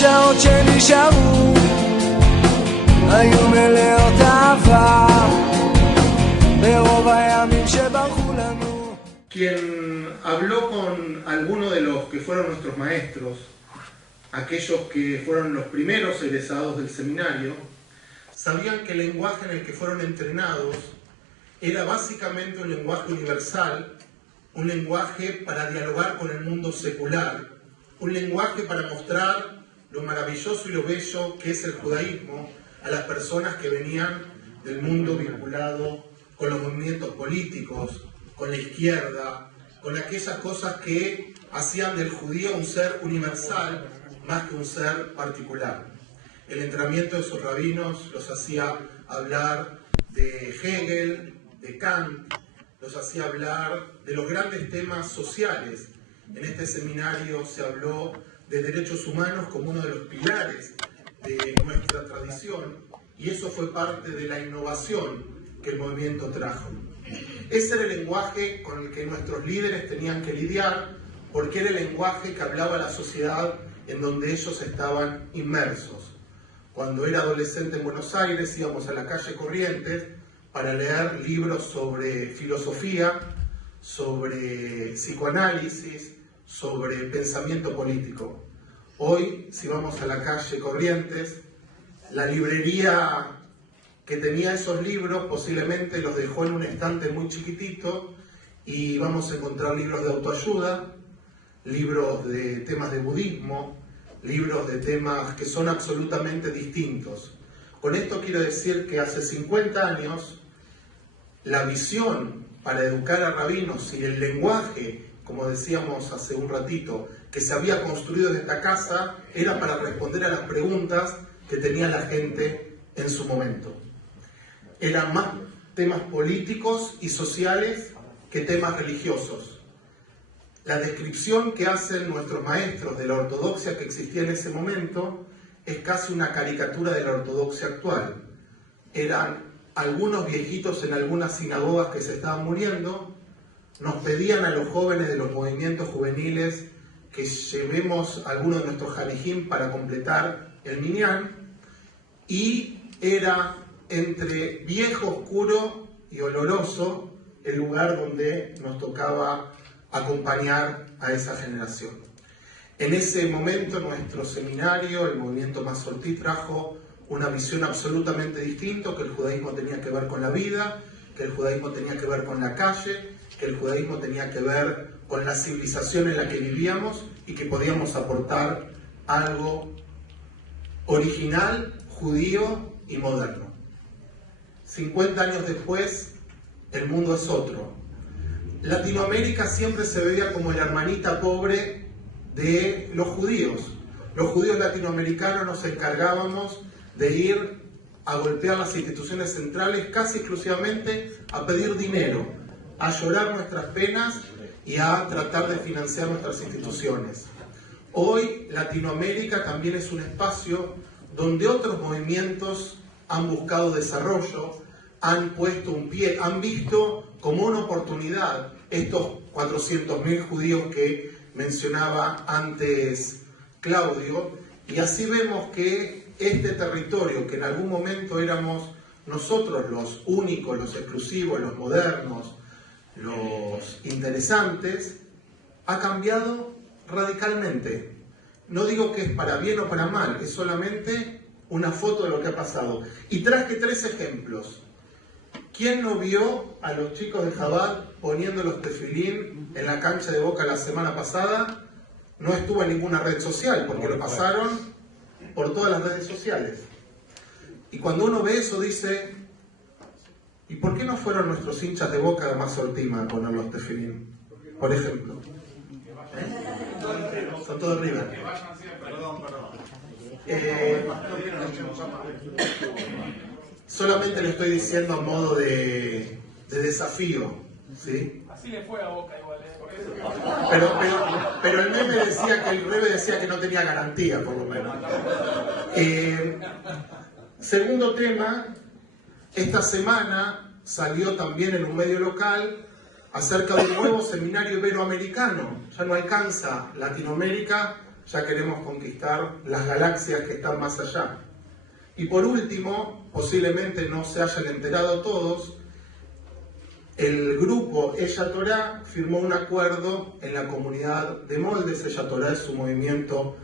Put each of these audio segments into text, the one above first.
השעות שנשארו היו מלאות אהבה ברוב הימים שברחו לנו. Quien habló con alguno de los que fueron nuestros maestros, aquellos que fueron los primeros egresados del seminario, sabían que el lenguaje en el que fueron entrenados era básicamente un lenguaje universal, un lenguaje para dialogar con el mundo secular, un lenguaje para mostrar lo maravilloso y lo bello que es el judaísmo a las personas que venían del mundo vinculado con los movimientos políticos, con la izquierda, con aquellas cosas que hacían del judío un ser universal más que un ser particular. El entrenamiento de sus rabinos los hacía hablar de Hegel, de Kant, los hacía hablar de los grandes temas sociales. En este seminario se habló de derechos humanos como uno de los pilares de nuestra tradición, y eso fue parte de la innovación que el movimiento trajo. Ese era el lenguaje con el que nuestros líderes tenían que lidiar, porque era el lenguaje que hablaba a la sociedad en donde ellos estaban inmersos. Cuando era adolescente en Buenos Aires íbamos a la calle Corrientes para leer libros sobre filosofía, sobre psicoanálisis, sobre pensamiento político. Hoy, si vamos a la calle Corrientes, la librería que tenía esos libros posiblemente los dejó en un estante muy chiquitito y vamos a encontrar libros de autoayuda, libros de temas de budismo, libros de temas que son absolutamente distintos. Con esto quiero decir que hace 50 años la visión para educar a rabinos y el lenguaje, como decíamos hace un ratito, que se había construido en esta casa era para responder a las preguntas que tenía la gente en su momento. Eran más temas políticos y sociales que temas religiosos. La descripción que hacen nuestros maestros de la ortodoxia que existía en ese momento es casi una caricatura de la ortodoxia actual. Eran algunos viejitos en algunas sinagogas que se estaban muriendo, nos pedían a los jóvenes de los movimientos juveniles que llevemos algunos de nuestros jalejim para completar el minyan, y era entre viejo, oscuro y oloroso el lugar donde nos tocaba acompañar a esa generación. En ese momento nuestro seminario, el movimiento Masortí, trajo una visión absolutamente distinta, que el judaísmo tenía que ver con la vida, que el judaísmo tenía que ver con la calle, que el judaísmo tenía que ver con la civilización en la que vivíamos y que podíamos aportar algo original, judío y moderno. 50 años después, el mundo es otro. Latinoamérica siempre se veía como la hermanita pobre de los judíos. Los judíos latinoamericanos nos encargábamos de ir a golpear las instituciones centrales casi exclusivamente a pedir dinero, a llorar nuestras penas y a tratar de financiar nuestras instituciones. Hoy Latinoamérica también es un espacio donde otros movimientos han buscado desarrollo, han puesto un pie, han visto como una oportunidad estos 400.000 judíos que mencionaba antes Claudio, y así vemos que este territorio, que en algún momento éramos nosotros los únicos, los exclusivos, los modernos, los interesantes, ha cambiado radicalmente. No digo que es para bien o para mal, es solamente una foto de lo que ha pasado. Y traje 3 ejemplos. ¿Quién no vio a los chicos de Chabad poniendo los tefilín en la cancha de Boca la semana pasada? No estuvo en ninguna red social, porque lo pasaron por todas las redes sociales. Y cuando uno ve eso dice, ¿y por qué no fueron nuestros hinchas de Boca de Masortima a poner los tefilín? Por ejemplo. Son todos River. Solamente le estoy diciendo a modo de desafío, ¿sí? Así le fue a Boca igual, Pero el meme decía que el Rebe decía que no tenía garantía, por lo menos. Segundo tema, esta semana salió también en un medio local acerca de un nuevo seminario iberoamericano. Ya no alcanza Latinoamérica, ya queremos conquistar las galaxias que están más allá. Y por último, posiblemente no se hayan enterado todos, el grupo Ella Torá firmó un acuerdo en la comunidad de Moldes. Ella Torá es un movimiento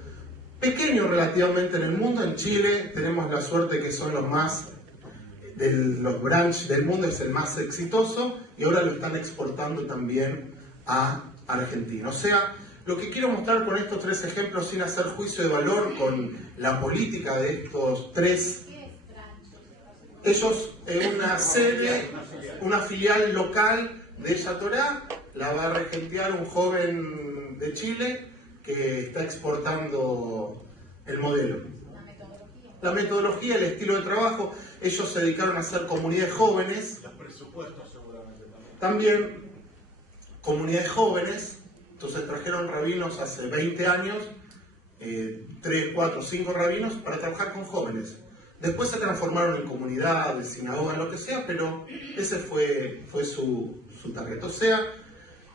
pequeño relativamente en el mundo. En Chile tenemos la suerte que son los más, de los branch del mundo, es el más exitoso, y ahora lo están exportando también a Argentina. O sea, lo que quiero mostrar con estos tres ejemplos, sin hacer juicio de valor con la política de estos tres, ellos en una sede, una filial local de Ella Torá, la va a regentear un joven de Chile que está exportando el modelo. La metodología, el estilo de trabajo. Ellos se dedicaron a hacer comunidades jóvenes. Los presupuestos seguramente también comunidades jóvenes. Entonces trajeron rabinos hace 20 años, 3, 4, 5 rabinos para trabajar con jóvenes. Después se transformaron en comunidades, sinagogas, lo que sea, pero ese fue su target. O sea,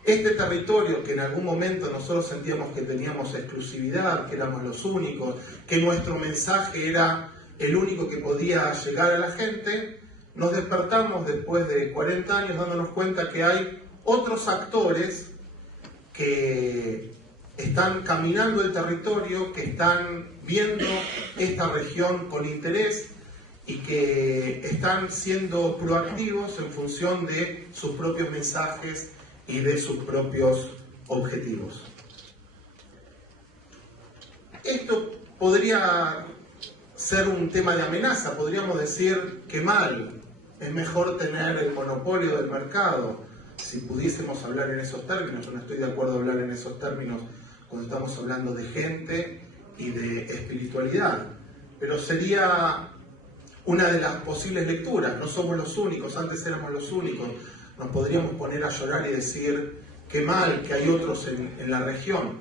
este territorio que en algún momento nosotros sentíamos que teníamos exclusividad, que éramos los únicos, que nuestro mensaje era el único que podía llegar a la gente, nos despertamos después de 40 años dándonos cuenta que hay otros actores que están caminando el territorio, que están viendo esta región con interés y que están siendo proactivos en función de sus propios mensajes y de sus propios objetivos. Esto podría ser un tema de amenaza, podríamos decir que mal, es mejor tener el monopolio del mercado. Si pudiésemos hablar en esos términos, yo no estoy de acuerdo en hablar en esos términos cuando estamos hablando de gente y de espiritualidad, pero sería una de las posibles lecturas. No somos los únicos, antes éramos los únicos. Nos podríamos poner a llorar y decir qué mal que hay otros en la región.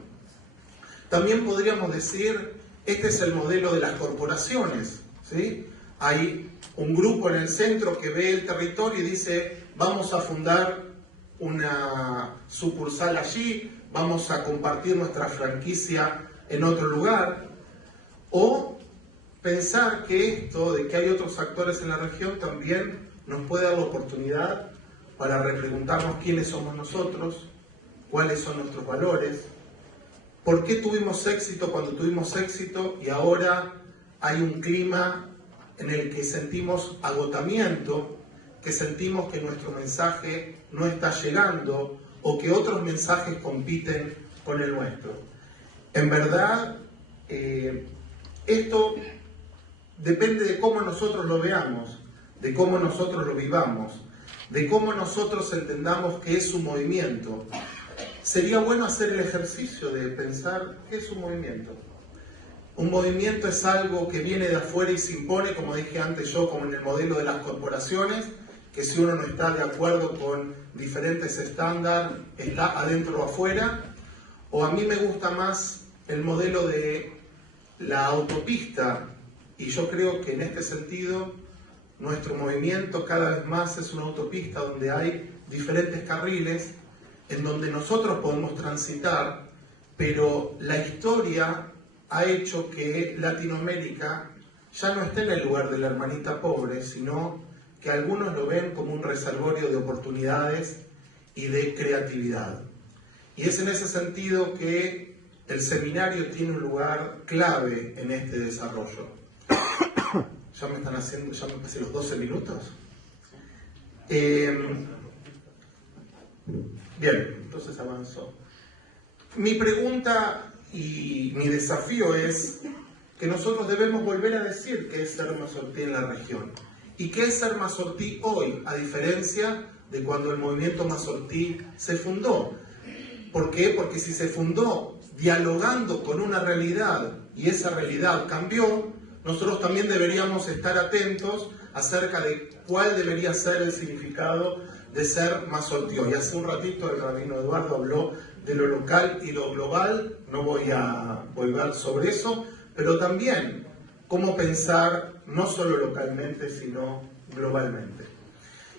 También podríamos decir, este es el modelo de las corporaciones, ¿sí? Hay un grupo en el centro que ve el territorio y dice, vamos a fundar una sucursal allí, vamos a compartir nuestra franquicia en otro lugar. O pensar que esto de que hay otros actores en la región también nos puede dar la oportunidad para repreguntarnos quiénes somos nosotros, cuáles son nuestros valores, por qué tuvimos éxito cuando tuvimos éxito y ahora hay un clima en el que sentimos agotamiento, que sentimos que nuestro mensaje no está llegando o que otros mensajes compiten con el nuestro. En verdad, esto depende de cómo nosotros lo veamos, de cómo nosotros lo vivamos, de cómo nosotros entendamos que es un movimiento. Sería bueno hacer el ejercicio de pensar qué es un movimiento. Un movimiento es algo que viene de afuera y se impone, como dije antes yo, como en el modelo de las corporaciones, que si uno no está de acuerdo con diferentes estándares, está adentro o afuera. O a mí me gusta más el modelo de la autopista, y yo creo que en este sentido nuestro movimiento cada vez más es una autopista donde hay diferentes carriles en donde nosotros podemos transitar, pero la historia ha hecho que Latinoamérica ya no esté en el lugar de la hermanita pobre, sino que algunos lo ven como un reservorio de oportunidades y de creatividad. Y es en ese sentido que el seminario tiene un lugar clave en este desarrollo. Ya me pasé los 12 minutos. Bien, entonces avanzó. Mi pregunta y mi desafío es que nosotros debemos volver a decir qué es ser mazortí en la región. ¿Y qué es ser mazortí hoy, a diferencia de cuando el movimiento mazortí se fundó? ¿Por qué? Porque si se fundó dialogando con una realidad y esa realidad cambió, nosotros también deberíamos estar atentos acerca de cuál debería ser el significado de ser mazortí. Y hace un ratito el rabino Eduardo habló de lo local y lo global, no voy a volver sobre eso, pero también cómo pensar no solo localmente, sino globalmente.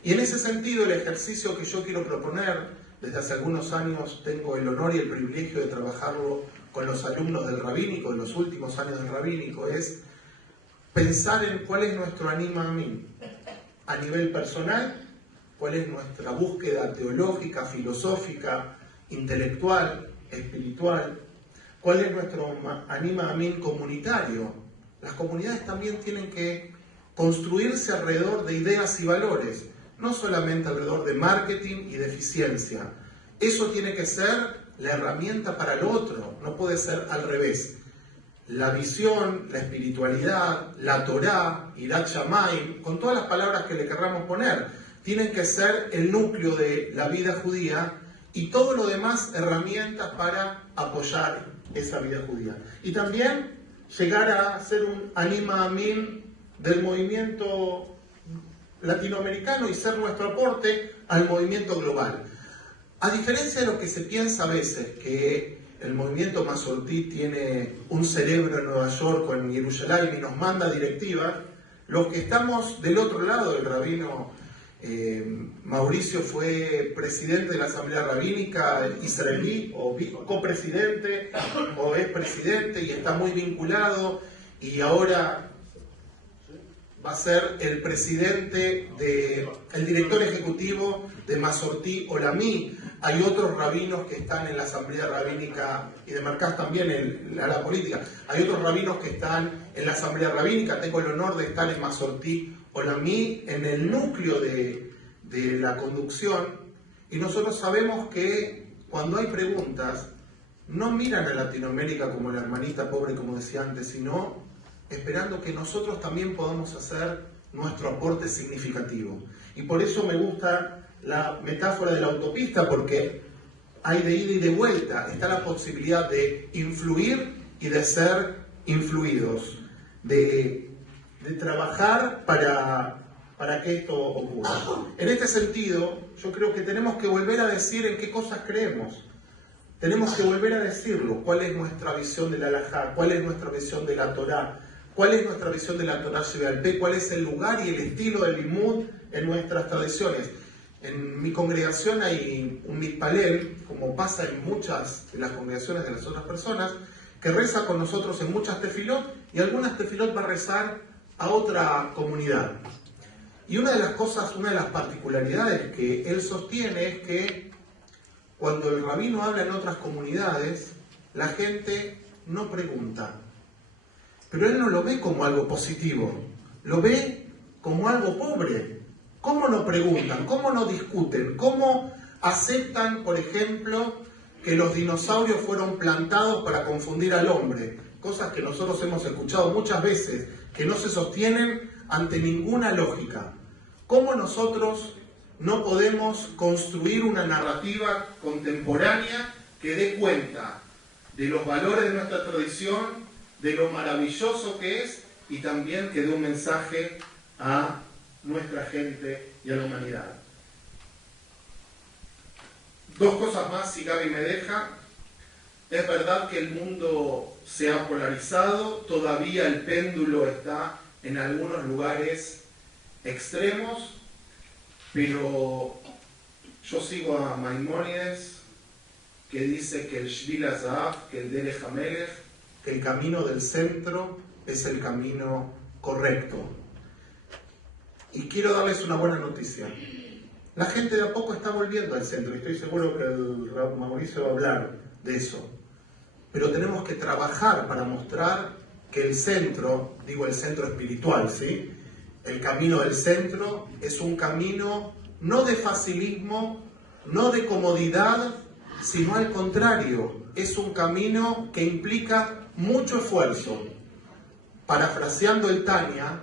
Y en ese sentido, el ejercicio que yo quiero proponer, desde hace algunos años tengo el honor y el privilegio de trabajarlo con los alumnos del rabínico, en los últimos años del rabínico, es pensar en cuál es nuestro anima amín a nivel personal, cuál es nuestra búsqueda teológica, filosófica, intelectual, espiritual, cuál es nuestro anima amín comunitario. Las comunidades también tienen que construirse alrededor de ideas y valores, no solamente alrededor de marketing y de eficiencia. Eso tiene que ser la herramienta para el otro, no puede ser al revés. La visión, la espiritualidad, la Torá, Hirat Shamayim, con todas las palabras que le querramos poner, tienen que ser el núcleo de la vida judía y todo lo demás herramientas para apoyar esa vida judía. Y también llegar a ser un anima amín del movimiento latinoamericano y ser nuestro aporte al movimiento global. A diferencia de lo que se piensa a veces, que el movimiento Masortí tiene un cerebro en Nueva York o en Jerusalén y nos manda directivas, los que estamos del otro lado, el rabino Mauricio fue presidente de la Asamblea Rabínica israelí, o copresidente, o es presidente y está muy vinculado, y ahora va a ser el presidente, el director ejecutivo de Masortí Olamí. Hay otros rabinos que están en la Asamblea Rabínica, y de Mercaz también en la política. Hay otros rabinos que están en la Asamblea Rabínica. Tengo el honor de estar en Masortí Olamí, en el núcleo de la conducción. Y nosotros sabemos que cuando hay preguntas, no miran a Latinoamérica como la hermanita pobre, como decía antes, sino esperando que nosotros también podamos hacer nuestro aporte significativo. Y por eso me gusta la metáfora de la autopista, porque hay de ida y de vuelta, está la posibilidad de influir y de ser influidos, de trabajar para que esto ocurra. En este sentido, yo creo que tenemos que volver a decir en qué cosas creemos. Tenemos que volver a decirlo, cuál es nuestra visión del halajá, cuál es nuestra visión de la Torá, cuál es nuestra visión de la Torá Shebe'al Peh, cuál es el lugar y el estilo del limud en nuestras tradiciones. En mi congregación hay un mitpalel, como pasa en muchas de las congregaciones de las otras personas, que reza con nosotros en muchas tefilot, y algunas tefilot va a rezar a otra comunidad. Y una de las cosas, una de las particularidades que él sostiene es que cuando el rabino habla en otras comunidades, la gente no pregunta. Pero él no lo ve como algo positivo, lo ve como algo pobre. ¿Cómo no preguntan? ¿Cómo no discuten? ¿Cómo aceptan, por ejemplo, que los dinosaurios fueron plantados para confundir al hombre? Cosas que nosotros hemos escuchado muchas veces, que no se sostienen ante ninguna lógica. ¿Cómo nosotros no podemos construir una narrativa contemporánea que dé cuenta de los valores de nuestra tradición, de lo maravilloso que es, y también que dé un mensaje a nuestra gente y a la humanidad? Dos cosas más, si Gaby me deja. Es verdad que el mundo se ha polarizado, todavía el péndulo está en algunos lugares extremos, pero yo sigo a Maimónides, que dice que el Shvil HaZahav, que el Derech HaMelech, que el camino del centro es el camino correcto. Y quiero darles una buena noticia. La gente de a poco está volviendo al centro, y estoy seguro que el Raúl Mauricio va a hablar de eso. Pero tenemos que trabajar para mostrar que el centro, digo el centro espiritual, ¿sí? El camino del centro es un camino no de facilismo, no de comodidad, sino al contrario, es un camino que implica mucho esfuerzo. Parafraseando el Tanya,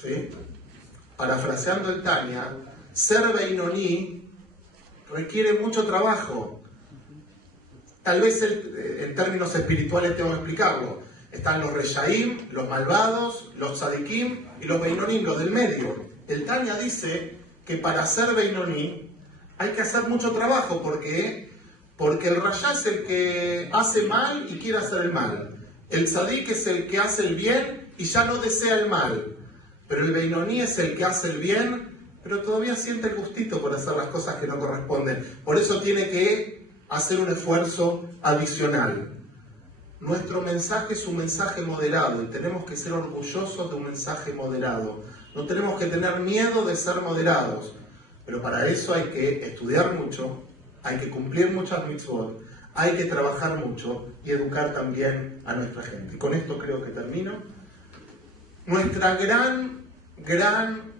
¿sí? Parafraseando el Tanya, ser Beinoní requiere mucho trabajo. Tal vez en términos espirituales tengo que explicarlo. Están los Reshaim, los malvados, los Tzadikim y los Beinonim, los del medio. El Tanya dice que para ser Beinoní hay que hacer mucho trabajo. ¿Por qué? Porque el Rasha es el que hace mal y quiere hacer el mal. El Tzadik es el que hace el bien y ya no desea el mal. Pero el Beinoní es el que hace el bien, pero todavía siente el gustito por hacer las cosas que no corresponden. Por eso tiene que hacer un esfuerzo adicional. Nuestro mensaje es un mensaje moderado y tenemos que ser orgullosos de un mensaje moderado. No tenemos que tener miedo de ser moderados, pero para eso hay que estudiar mucho, hay que cumplir muchas mitzvot, hay que trabajar mucho y educar también a nuestra gente. Y con esto creo que termino. Nuestra gran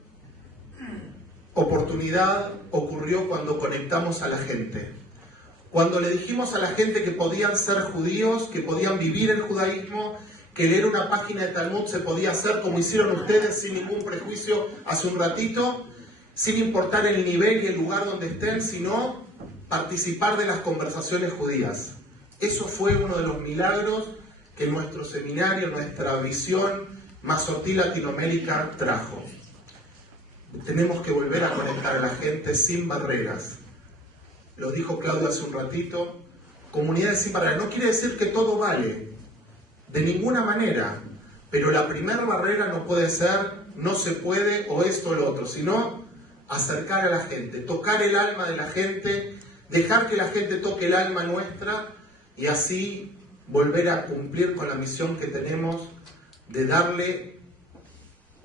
oportunidad ocurrió cuando conectamos a la gente. Cuando le dijimos a la gente que podían ser judíos, que podían vivir el judaísmo, que leer una página de Talmud se podía hacer como hicieron ustedes sin ningún prejuicio hace un ratito, sin importar el nivel y el lugar donde estén, sino participar de las conversaciones judías. Eso fue uno de los milagros que nuestro seminario, nuestra visión Mazortí Latinoamérica trajo. Tenemos que volver a conectar a la gente sin barreras. Lo dijo Claudio hace un ratito, comunidades sin barreras. No quiere decir que todo vale, de ninguna manera, pero la primera barrera no puede ser, no se puede o esto o lo otro, sino acercar a la gente, tocar el alma de la gente, dejar que la gente toque el alma nuestra y así volver a cumplir con la misión que tenemos de darle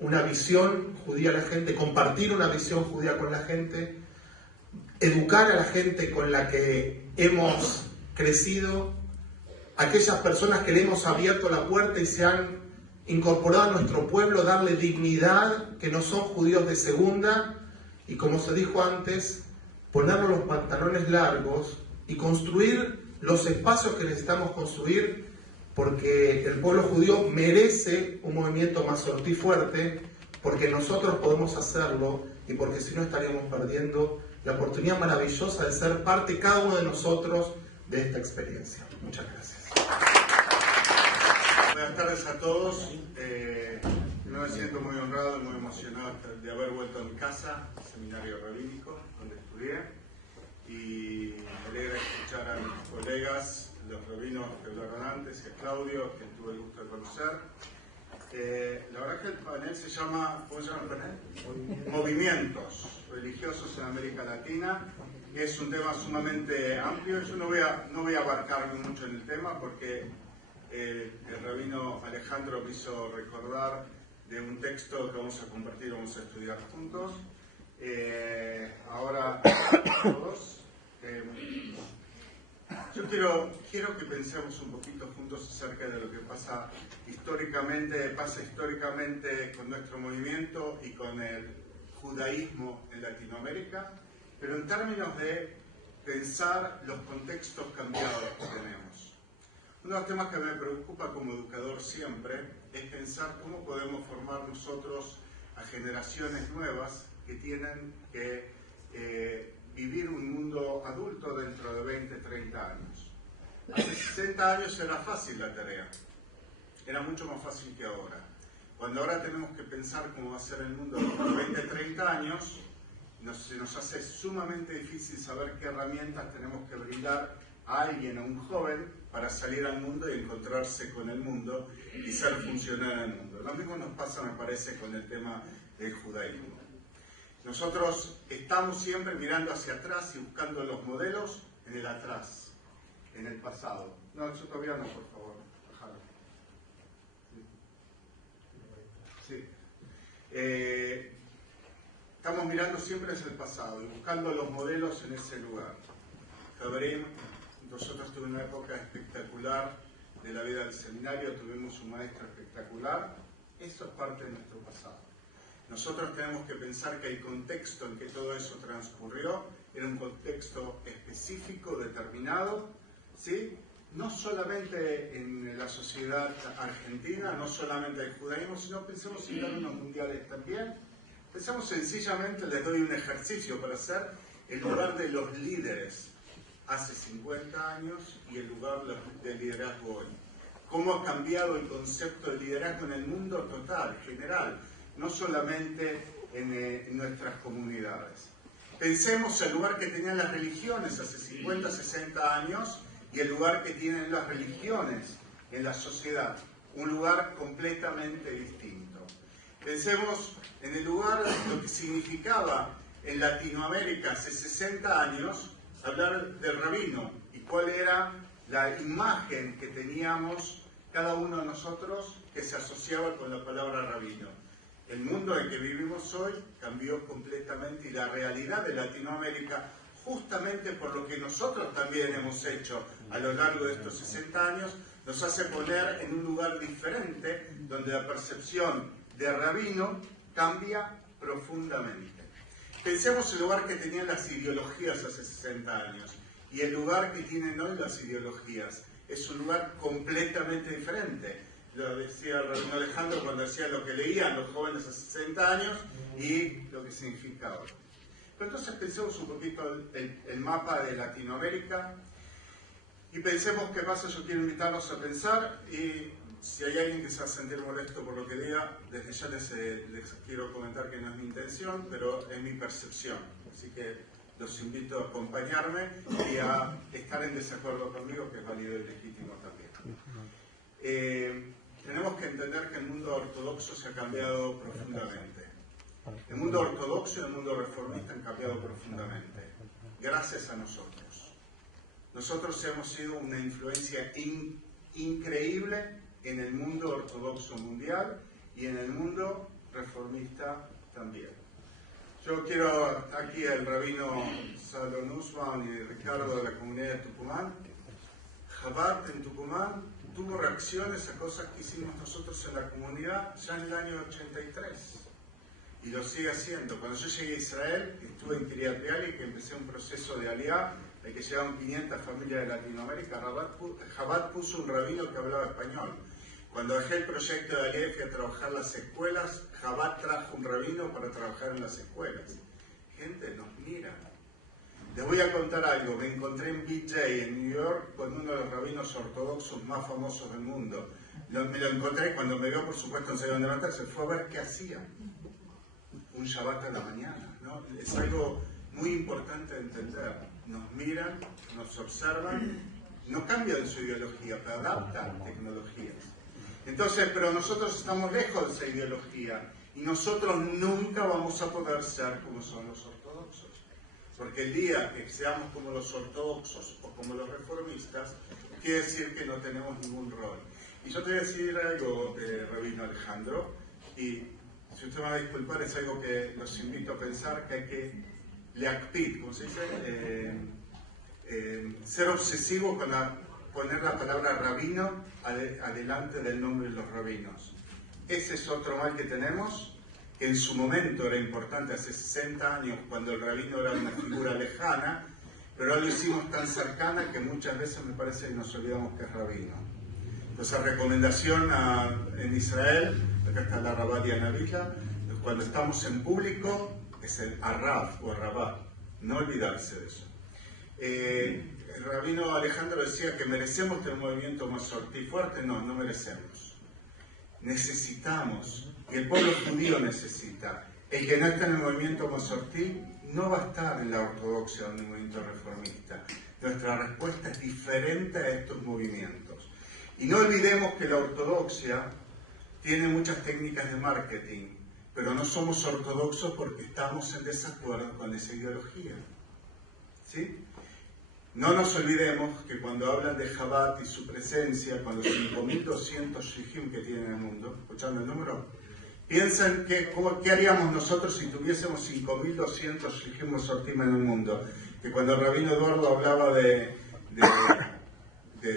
una visión judía a la gente, compartir una visión judía con la gente, educar a la gente con la que hemos crecido, aquellas personas que le hemos abierto la puerta y se han incorporado a nuestro pueblo, darle dignidad, que no son judíos de segunda, y como se dijo antes, ponernos los pantalones largos y construir los espacios que necesitamos construir, porque el pueblo judío merece un movimiento mazortí fuerte, porque nosotros podemos hacerlo y porque si no estaríamos perdiendo la oportunidad maravillosa de ser parte, cada uno de nosotros, de esta experiencia. Muchas gracias. Buenas tardes a todos. Me siento muy honrado y muy emocionado de haber vuelto a mi casa, el seminario rabínico, donde estudié. Y me alegra escuchar a mis colegas, los rabinos que hablaron antes, y a Claudio, que tuve el gusto de conocer. La verdad que el panel se llama, ¿cómo se llama el panel? Movimientos religiosos en América Latina. Es un tema sumamente amplio. Yo no voy a abarcar mucho en el tema porque el rabino Alejandro me hizo recordar de un texto que vamos a compartir, vamos a estudiar juntos. Ahora todos. Yo quiero que pensemos un poquito juntos acerca de lo que pasa históricamente con nuestro movimiento y con el judaísmo en Latinoamérica, pero en términos de pensar los contextos cambiados que tenemos. Uno de los temas que me preocupa como educador siempre es pensar cómo podemos formar nosotros a generaciones nuevas que tienen que vivir un mundo adulto dentro de 20, 30 años. Hace 60 años era fácil la tarea, era mucho más fácil que ahora. Cuando ahora tenemos que pensar cómo va a ser el mundo dentro de 20, 30 años, se nos hace sumamente difícil saber qué herramientas tenemos que brindar a alguien, a un joven, para salir al mundo y encontrarse con el mundo y ser funcional en el mundo. Lo mismo nos pasa, me parece, con el tema del judaísmo. Nosotros estamos siempre mirando hacia atrás y buscando los modelos en el atrás, en el pasado. No, eso todavía no, por favor. Bájalo. Sí. Estamos mirando siempre hacia el pasado y buscando los modelos en ese lugar. Jabrim, nosotros tuvimos una época espectacular de la vida del seminario, tuvimos un maestro espectacular. Eso es parte de nuestro pasado. Nosotros tenemos que pensar que el contexto en que todo eso transcurrió era un contexto específico, determinado, ¿sí? No solamente en la sociedad argentina, no solamente el judaísmo, sino pensemos en términos mundiales también. Pensamos sencillamente, les doy un ejercicio para hacer, el lugar de los líderes hace 50 años y el lugar del liderazgo hoy. ¿Cómo ha cambiado el concepto de liderazgo en el mundo total, general? No solamente en nuestras comunidades. Pensemos el lugar que tenían las religiones hace 50, 60 años y el lugar que tienen las religiones en la sociedad. Un lugar completamente distinto. Pensemos en el lugar, lo que significaba en Latinoamérica hace 60 años hablar del rabino y cuál era la imagen que teníamos cada uno de nosotros que se asociaba con la palabra rabino. El mundo en que vivimos hoy cambió completamente y la realidad de Latinoamérica, justamente por lo que nosotros también hemos hecho a lo largo de estos 60 años, nos hace poner en un lugar diferente donde la percepción de rabino cambia profundamente. Pensemos el lugar que tenían las ideologías hace 60 años y el lugar que tienen hoy las ideologías. Es un lugar completamente diferente. Lo decía el rabino Alejandro cuando decía lo que leían los jóvenes hace 60 años y lo que significa ahora. Pero entonces pensemos un poquito el mapa de Latinoamérica y pensemos qué pasa. Yo quiero invitarlos a pensar y si hay alguien que se va a sentir molesto por lo que diga, desde ya les quiero comentar que no es mi intención, pero es mi percepción. Así que los invito a acompañarme y a estar en desacuerdo conmigo, que es válido y legítimo también. Tenemos que entender que el mundo ortodoxo se ha cambiado profundamente. El mundo ortodoxo y el mundo reformista han cambiado profundamente, gracias a nosotros. Nosotros hemos sido una influencia increíble en el mundo ortodoxo mundial y en el mundo reformista también. Yo quiero aquí al rabino Salomón Nussbaum y Ricardo de la comunidad de Tucumán. Chabad en Tucumán tuvo reacciones a cosas que hicimos nosotros en la comunidad ya en el año 83 y lo sigue haciendo. Cuando yo llegué a Israel, estuve en Kiryat Bialik, que empecé un proceso de aliá, de que llegaban 500 familias de Latinoamérica. Chabad puso un rabino que hablaba español. Cuando dejé el proyecto de aliá y fui a trabajar en las escuelas, Chabad trajo un rabino para trabajar en las escuelas. Gente, nos mira. Les voy a contar algo. Me encontré en BJ, en New York, con uno de los rabinos ortodoxos más famosos del mundo. Me lo encontré cuando me vio, por supuesto, en Segundo Levantar, se fue a ver qué hacía. Un Shabbat a la mañana, ¿no? Es algo muy importante de entender. Nos miran, nos observan, no cambian su ideología, pero adaptan tecnologías. Entonces, pero nosotros estamos lejos de esa ideología y nosotros nunca vamos a poder ser como son los ortodoxos. Porque el día que seamos como los ortodoxos o como los reformistas, quiere decir que no tenemos ningún rol. Y yo te voy a decir algo, rabino Alejandro, y si usted me va a disculpar, es algo que los invito a pensar, que hay que leakpid, ¿cómo se dice? Ser obsesivo con poner la palabra rabino adelante del nombre de los rabinos. Ese es otro mal que tenemos, que en su momento era importante, hace 60 años, cuando el rabino era una figura lejana, pero ahora lo hicimos tan cercana que muchas veces me parece que nos olvidamos que es rabino. Entonces, recomendación en Israel, acá está la Rabadia Navila, cuando estamos en público, es el Arraf o Rabat, no olvidarse de eso. El rabino Alejandro decía que merecemos tener un movimiento masortí fuerte. No, no merecemos. Necesitamos, y el pueblo judío necesita. El que no está en el movimiento masortí no va a estar en la ortodoxia o en el movimiento reformista. Nuestra respuesta es diferente a estos movimientos. Y no olvidemos que la ortodoxia tiene muchas técnicas de marketing, pero no somos ortodoxos porque estamos en desacuerdo con esa ideología. ¿Sí? No nos olvidemos que cuando hablan de Chabad y su presencia, con los 5.200 shlichim que tiene en el mundo, escuchando el número, piensen qué haríamos nosotros si tuviésemos 5.200 shlichim masortim en el mundo. Que cuando el rabino Eduardo hablaba de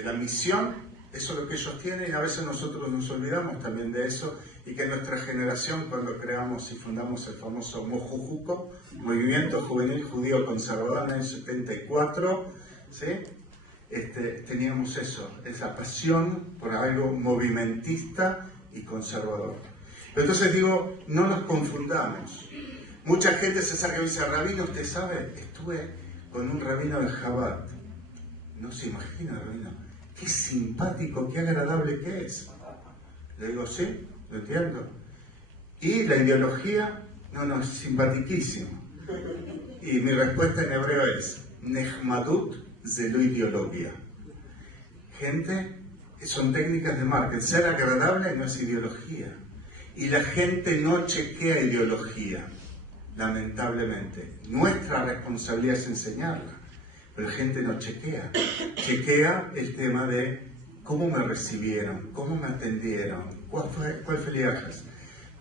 la misión, eso es lo que ellos tienen, y a veces nosotros nos olvidamos también de eso, y que nuestra generación, cuando creamos y fundamos el famoso Mojujuco, Movimiento Juvenil Judío Conservador en el 74, ¿sí? Teníamos eso, esa pasión por algo movimentista y conservador. Pero entonces digo, no nos confundamos. Mucha gente se acerca y me dice, rabino, ¿usted sabe? Estuve con un rabino de Chabad. No se imagina, rabino. Qué simpático, qué agradable que es. Le digo, sí, lo entiendo. Y la ideología, no, es simpatiquísimo. Y mi respuesta en hebreo es, Nehmadut zelo ideología. Gente, son técnicas de marketing. Ser agradable no es ideología. Y la gente no chequea ideología, lamentablemente. Nuestra responsabilidad es enseñarla. pero la gente no chequea. Chequea el tema de cómo me recibieron, cómo me atendieron, cuál fue el viaje.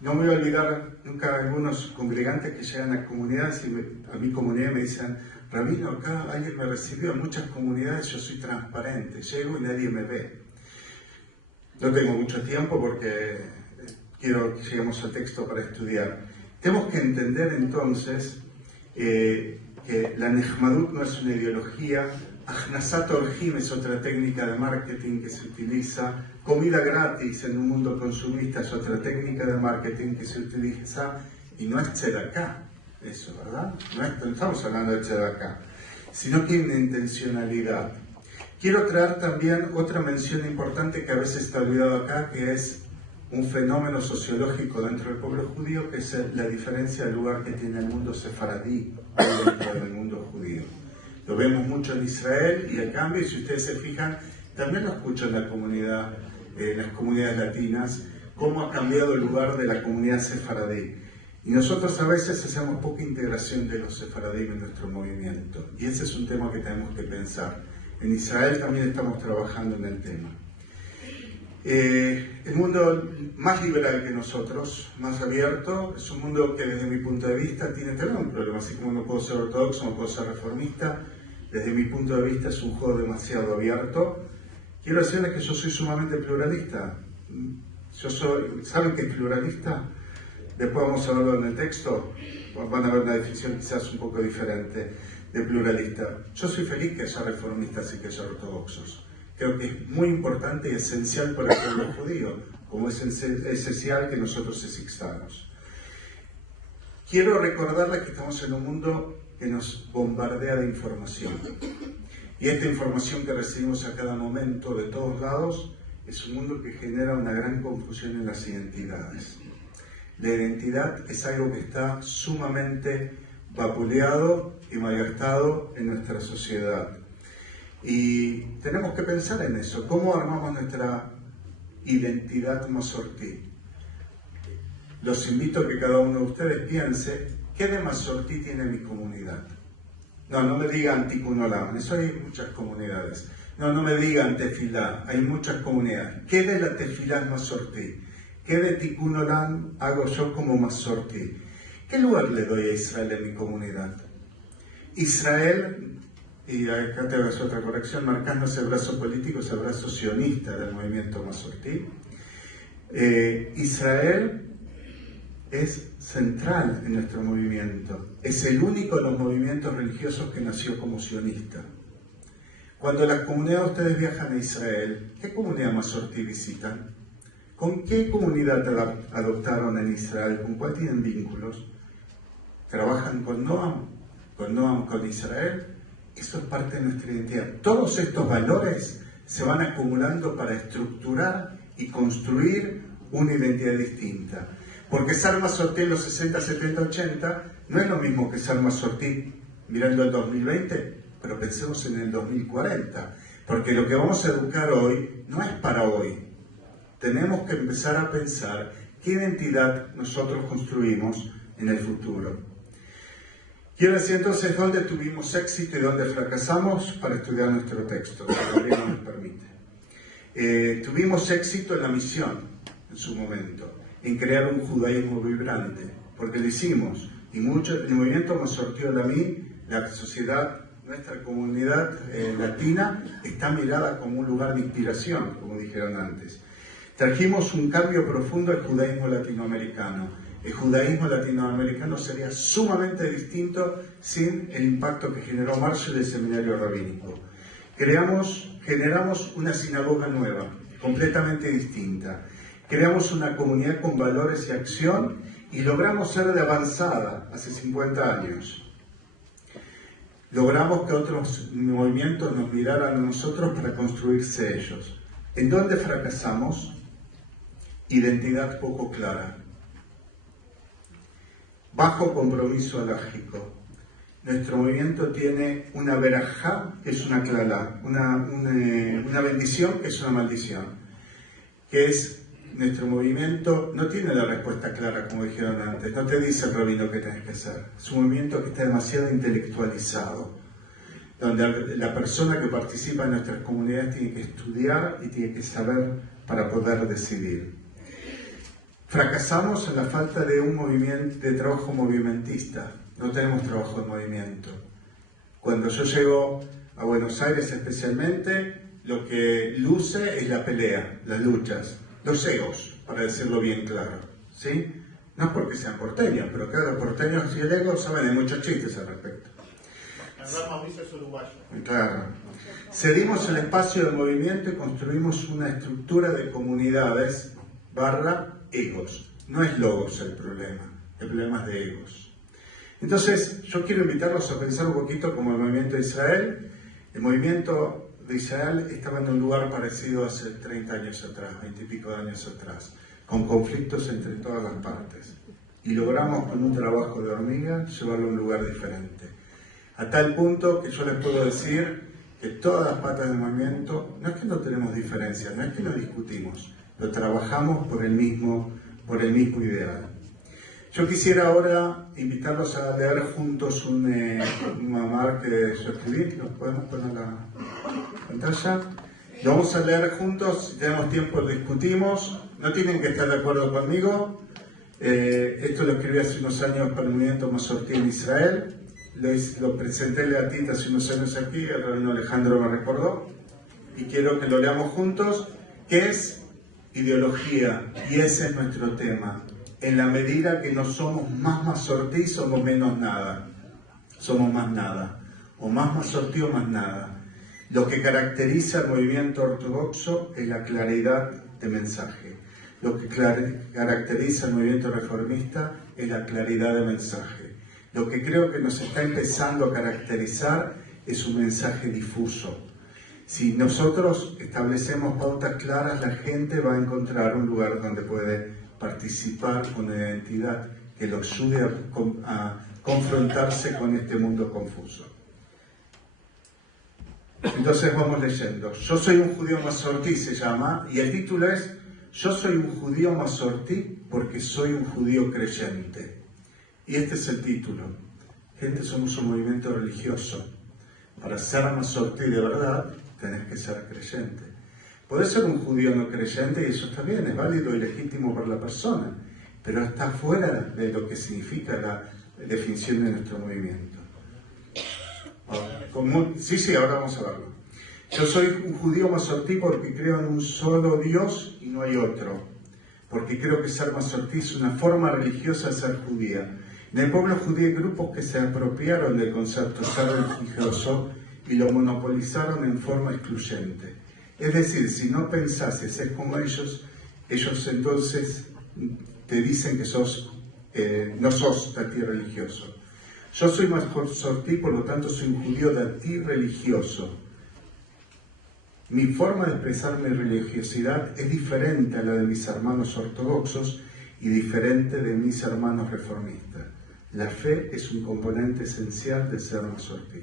No me voy a olvidar nunca algunos congregantes que llegan a comunidades a mi comunidad me dicen: Rabino, acá alguien me recibió. En muchas comunidades yo soy transparente, llego y nadie me ve. No tengo mucho tiempo porque quiero que lleguemos al texto para estudiar. Tenemos que entender entonces que la Nehmadut no es una ideología. Achnasat Orjim es otra técnica de marketing que se utiliza. Comida gratis en un mundo consumista es otra técnica de marketing que se utiliza. Y no es tzedakah, eso, ¿verdad? No estamos hablando de tzedakah, sino que hay una intencionalidad. Quiero traer también otra mención importante que a veces está olvidado acá, que es un fenómeno sociológico dentro del pueblo judío, que es la diferencia del lugar que tiene el mundo sefaradí dentro del mundo judío. Lo vemos mucho en Israel y, a cambio, si ustedes se fijan, también lo escucho en la comunidad, en las comunidades latinas, cómo ha cambiado el lugar de la comunidad sefaradí. Y nosotros a veces hacemos poca integración de los sefaradí en nuestro movimiento. Y ese es un tema que tenemos que pensar. En Israel también estamos trabajando en el tema. El mundo más liberal que nosotros, más abierto, es un mundo que desde mi punto de vista tiene también un problema. Así como no puedo ser ortodoxo, no puedo ser reformista, desde mi punto de vista es un juego demasiado abierto. Quiero decirles que yo soy sumamente pluralista. ¿Saben qué es pluralista? Después vamos a verlo en el texto, van a ver una definición quizás un poco diferente de pluralista. Yo soy feliz que haya reformistas y que haya ortodoxos. Creo que es muy importante y esencial para el pueblo judío, como es esencial que nosotros existamos. Quiero recordarles que estamos en un mundo que nos bombardea de información. Y esta información que recibimos a cada momento de todos lados es un mundo que genera una gran confusión en las identidades. La identidad es algo que está sumamente vapuleado y malgastado en nuestra sociedad. Y tenemos que pensar en eso. ¿Cómo armamos nuestra identidad masortí? Los invito a que cada uno de ustedes piense, ¿qué de masortí tiene mi comunidad? No me digan Tikkun Olam, eso hay muchas comunidades. No me digan tefilá, hay muchas comunidades. ¿Qué de la tefilá es masortí? ¿Qué de Tikkun Olam hago yo como masortí? ¿Qué lugar le doy a Israel en mi comunidad? Israel, y acá te hago otra corrección, marcando ese brazo político, ese brazo sionista del movimiento masortí. Israel es central en nuestro movimiento. Es el único de los movimientos religiosos que nació como sionista. Cuando las comunidades de ustedes viajan a Israel, ¿qué comunidad masortí visitan? ¿Con qué comunidad adoptaron en Israel? ¿Con cuál tienen vínculos? ¿Trabajan con Noam? ¿Con Noam, con Israel? Eso es parte de nuestra identidad. Todos estos valores se van acumulando para estructurar y construir una identidad distinta. Porque ser masortí en los 60, 70, 80 no es lo mismo que ser masortí mirando el 2020, pero pensemos en el 2040. Porque lo que vamos a educar hoy no es para hoy. Tenemos que empezar a pensar qué identidad nosotros construimos en el futuro. Quiero decir entonces dónde tuvimos éxito y dónde fracasamos para estudiar nuestro texto, si el gobierno nos permite. Tuvimos éxito en la misión, en su momento, en crear un judaísmo vibrante, porque lo hicimos. Y mucho, el movimiento Masortí Olamí, la sociedad, nuestra comunidad latina, está mirada como un lugar de inspiración, como dijeron antes. Trajimos un cambio profundo al judaísmo latinoamericano. El judaísmo latinoamericano sería sumamente distinto sin el impacto que generó Marshall del seminario rabínico. Generamos una sinagoga nueva, completamente distinta. Creamos una comunidad con valores y acción y logramos ser de avanzada hace 50 años. Logramos que otros movimientos nos miraran a nosotros para construirse ellos. ¿En dónde fracasamos? Identidad poco clara. Bajo compromiso alágico. Nuestro movimiento tiene una verajá, que es una clalá, una bendición, que es una maldición. Que es, nuestro movimiento no tiene la respuesta clara, como dijeron antes. No te dice el rabino qué tenés que hacer. Es un movimiento que está demasiado intelectualizado. donde la persona que participa en nuestras comunidades tiene que estudiar y tiene que saber para poder decidir. Fracasamos en la falta de un movimiento, de trabajo movimentista. No tenemos trabajo de movimiento. Cuando yo llego a Buenos Aires especialmente, lo que luce es la pelea, las luchas, los egos, para decirlo bien claro, ¿sí? No es porque sean porteños, pero claro, los porteños y el ego saben, hay muchos chistes al respecto. Mauricio es uruguayo. Claro. Cedimos el espacio del movimiento y construimos una estructura de comunidades / egos. No es logos el problema es de egos. Entonces, yo quiero invitarlos a pensar un poquito como el movimiento de Israel. El movimiento de Israel estaba en un lugar parecido hace 30 años atrás, 20 y pico de años atrás, con conflictos entre todas las partes. Y logramos con un trabajo de hormiga llevarlo a un lugar diferente. A tal punto que yo les puedo decir que todas las patas del movimiento, no es que no tenemos diferencias, no es que no discutimos, lo trabajamos por el mismo ideal. Yo quisiera ahora invitarlos a leer juntos un mamar que yo escribí, ¿lo podemos poner en la pantalla? Lo vamos a leer juntos, si tenemos tiempo lo discutimos, no tienen que estar de acuerdo conmigo. Esto lo escribí hace unos años para el movimiento Masortí en Israel, lo presenté en la tinta hace unos años aquí, el rabino Alejandro me recordó, y quiero que lo leamos juntos, que es ideología, y ese es nuestro tema. En la medida que no somos más Masortí, somos menos nada. Somos más nada. O más Masortí o más nada. Lo que caracteriza al movimiento ortodoxo es la claridad de mensaje. Lo que caracteriza al movimiento reformista es la claridad de mensaje. Lo que creo que nos está empezando a caracterizar es un mensaje difuso. Si nosotros establecemos pautas claras, la gente va a encontrar un lugar donde puede participar con una identidad que lo ayude a confrontarse con este mundo confuso. Entonces vamos leyendo. Yo soy un judío masortí, se llama, y el título es Yo soy un judío masortí porque soy un judío creyente. Y este es el título. Gente, somos un movimiento religioso. Para ser masortí de verdad, tenés que ser creyente. Podés ser un judío no creyente y eso está bien, es válido y legítimo para la persona, pero está fuera de lo que significa la definición de nuestro movimiento. Sí, ahora vamos a verlo. Yo soy un judío masortí porque creo en un solo Dios y no hay otro. Porque creo que ser masortí es una forma religiosa de ser judía. En el pueblo judío hay grupos que se apropiaron del concepto ser religioso y lo monopolizaron en forma excluyente. Es decir, si no pensás y ser como ellos entonces te dicen que no sos datí religioso. Yo soy masortí, por lo tanto soy un judío datí religioso. Mi forma de expresar mi religiosidad es diferente a la de mis hermanos ortodoxos y diferente de mis hermanos reformistas. La fe es un componente esencial de ser masortí.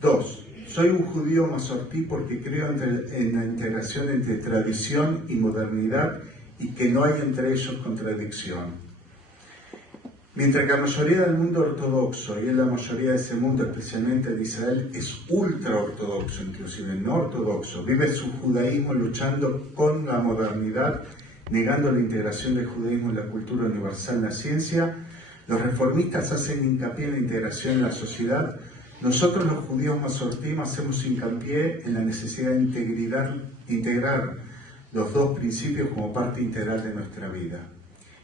2. Soy un judío masortí porque creo en la integración entre tradición y modernidad y que no hay entre ellos contradicción. Mientras que la mayoría del mundo ortodoxo, y es la mayoría de ese mundo, especialmente en Israel, es ultra ortodoxo, inclusive no ortodoxo, vive su judaísmo luchando con la modernidad, negando la integración del judaísmo en la cultura universal en la ciencia, los reformistas hacen hincapié en la integración en la sociedad. Nosotros los judíos masortim hacemos hincapié en la necesidad de integrar los dos principios como parte integral de nuestra vida.